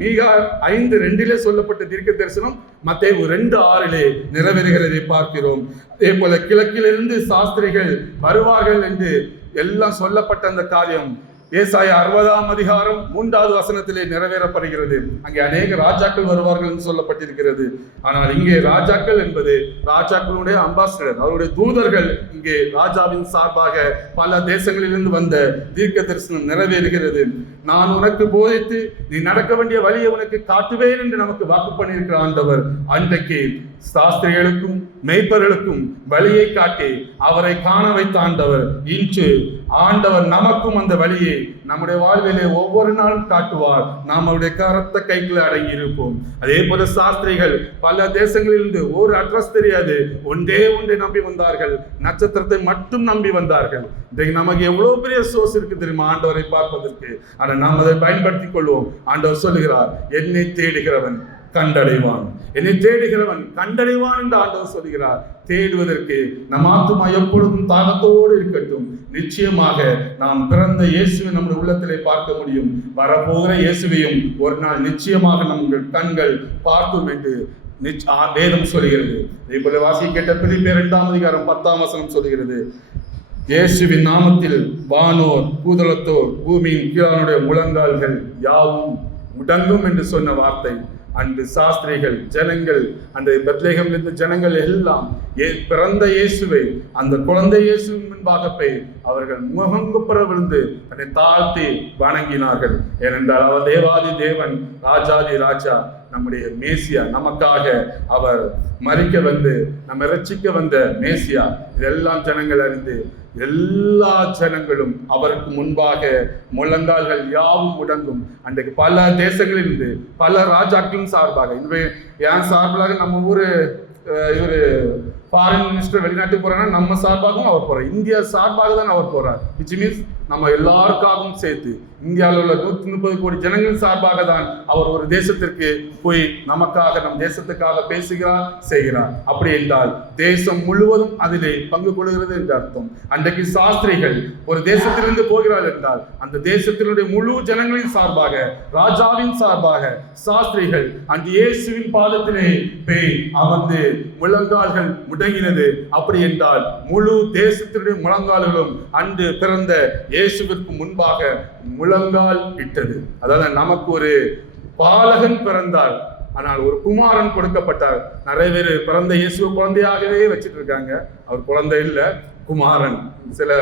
மீகா 5:2 சொல்லப்பட்ட தீர்க்க தரிசனம் மத்தேயு 2:6 நிறைவேறுகிறதை பார்க்கிறோம். அதே போல கிழக்கிலிருந்து சாஸ்திரிகள் வருவார்கள் என்று எல்லாம் சொல்லப்பட்ட அந்த காரியம் ஏசாயா 60ஆம் அதிகாரம் 3வது வசனத்திலே நிறைவேறப்படுகிறது. அங்கே அநேக ராஜாக்கள் வருவார்கள் என்று சொல்லப்பட்டிருக்கிறது. ஆனால் இங்கே ராஜாக்கள் என்பது ராஜாக்களுடைய அம்பாசிடர், அவருடைய தூதர்கள். இங்கே ராஜாவின் சார்பாக பல தேசங்களிலிருந்து வந்த தீர்க்க தரிசனம் நிறைவேறுகிறது. நான் உனக்கு போதித்து நீ நடக்க வேண்டிய வழியை உனக்கு காட்டுவேன் என்று நமக்கு வாக்கு பண்ணியிருக்கிற ஆண்டவர் அன்றைக்கு சாஸ்திரிகளுக்கும் மேய்ப்பர்களுக்கும் வழியை காட்டி அவரை காண வைத்த ஆண்டவர் இன்று ஆண்டவர் நமக்கும் அந்த வழியை நம்முடைய வாழ்விலே ஒவ்வொரு நாளும் காட்டுவார். நாம் அவருடைய கரத்த கைக்குள்ள அடங்கி இருப்போம். அதே போல சாஸ்திரிகள் பல தேசங்களிலிருந்து ஒரு அட்ரஸ் தெரியாது, ஒன்றே நம்பி வந்தார்கள், நட்சத்திரத்தை மட்டும் நம்பி வந்தார்கள். இன்றைக்கு நமக்கு எவ்வளவு பெரிய சோர்ஸ் இருக்கு தெரியுமா ஆண்டவரை பார்ப்பதற்கு. ஆனால் நாம் அதை பயன்படுத்திக் கொள்வோம். ஆண்டவர் சொல்லுகிறார், என்னை தேடுகிறவன் கண்டடைவான், என்னை தேடுகிறவன் கண்டடைவான் என்று ஆண்டவர் சொல்கிறார். தேடுவதற்கு நம் ஆத்துமா எப்பொழுதும் தாகத்தோடு இருக்கட்டும். நிச்சயமாக நாம் பிறந்த இயேசுவை நம்முடைய உள்ளத்திலே பார்க்க முடியும். வரப்போகிற இயேசுவையும் ஒரு நாள் நிச்சயமாக நம்முடைய கண்கள் பார்க்கும் என்று வேதம் சொல்கிறது. இதே போல வாசி கேட்ட பிலிப்பியர் 2ஆம் அதிகாரம் 10ஆம் வசனம் சொல்கிறது, இயேசுவின் நாமத்தில் வானோர் பூதலத்தோர் பூமியின் கீழானுடைய முழங்கால்கள் யாவும் முடங்கும் என்று சொன்ன வார்த்தை அன்று சாஸ்திரிகள் ஜனங்கள் அந்த பெத்லகேமிலிருந்து ஜனங்கள் எல்லாம் பிறந்த இயேசுவை அந்த குழந்தை இயேசுவின் முன்பாக போய் அவர்கள் முகங்குப்புற விழுந்து தன்னை தாழ்த்தி வணங்கினார்கள். ஏனென்றால் அவர் தேவாதி தேவன், ராஜாதி ராஜா, நம்முடைய மேசியா, நமக்காக அவர் மரிக்க வந்து நம்ம ரட்சிக்க வந்த மேசியா. இதெல்லாம் ஜனங்கள் அறிந்து எல்லா ஜனங்களும் அவருக்கு முன்பாக முழங்கால்கள் யாவும் முடங்கும். அன்றைக்கு பல தேசங்களிலிருந்து பல ராஜாக்களின் சார்பாக, என் சார்பாக நம்ம ஊரு இவரு ஃபாரின் மினிஸ்டர் வெளிநாட்டுக்கு போறாங்கன்னா நம்ம சார்பாகவும் அவர் போறார், இந்தியா சார்பாக தான் அவர் போறார். விச் மீன்ஸ் நம்ம எல்லாருக்காகவும் சேர்த்து இந்தியாவில் உள்ள 130 கோடி ஜனங்கள் சார்பாக தான் அவர் ஒரு தேசத்திற்கு போய் நமக்காக நம் தேசத்துக்காக பேசுகிறார், செய்கிறார். அப்படி என்றால் தேசம் முழுவதும் அதிலே பங்கு கொள்கிறது என்று அர்த்தம். அன்றைக்கு சாஸ்திரிகள் ஒரு தேசத்திலிருந்து போகிறார் என்றால் அந்த தேசத்தினுடைய முழு ஜனங்களின் சார்பாக, ராஜாவின் சார்பாக சாஸ்திரிகள் அந்த இயேசுவின் பாதத்திலே போய் அமர்ந்து முழங்கால்கள் முடங்கினது. அப்படி என்றால் முழு தேசத்தினுடைய முழங்கால்களும் அன்று பிறந்த இயேசுவிற்கு முன்பாக முழங்கால் இட்டது. அதாவது நமக்கு ஒரு பாலகன் பிறந்தார், ஆனால் ஒரு குமாரன் கொடுக்கப்பட்டார். நிறைய பேர் பிறந்த இயேசுவை குழந்தையாகவே வச்சுட்டு இருக்காங்க. அவர் குழந்தை இல்லை, குமாரன். சில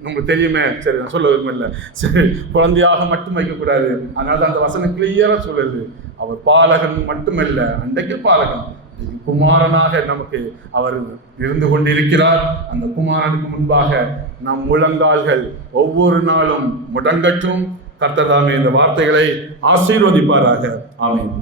நமக்கு தெரியுமே, சரி நான் சொல்ல விரும்பல, சரி குழந்தையாக மட்டும் வைக்கக்கூடாது. அதனால அந்த வசனம் கிளியரா சொல்லுது, அவர் பாலகன் மட்டுமல்ல, அன்றைக்கு பாலகன், குமாரனாக நமக்கு அவர் இருந்து கொண்டிருக்கிறார். அந்த குமாரனுக்கு முன்பாக நம் முழங்கால்கள் ஒவ்வொரு நாளும் முடங்கட்டும். கர்த்தர் தாமே இந்த வார்த்தைகளை ஆசீர்வதிப்பாராக. ஆமென்.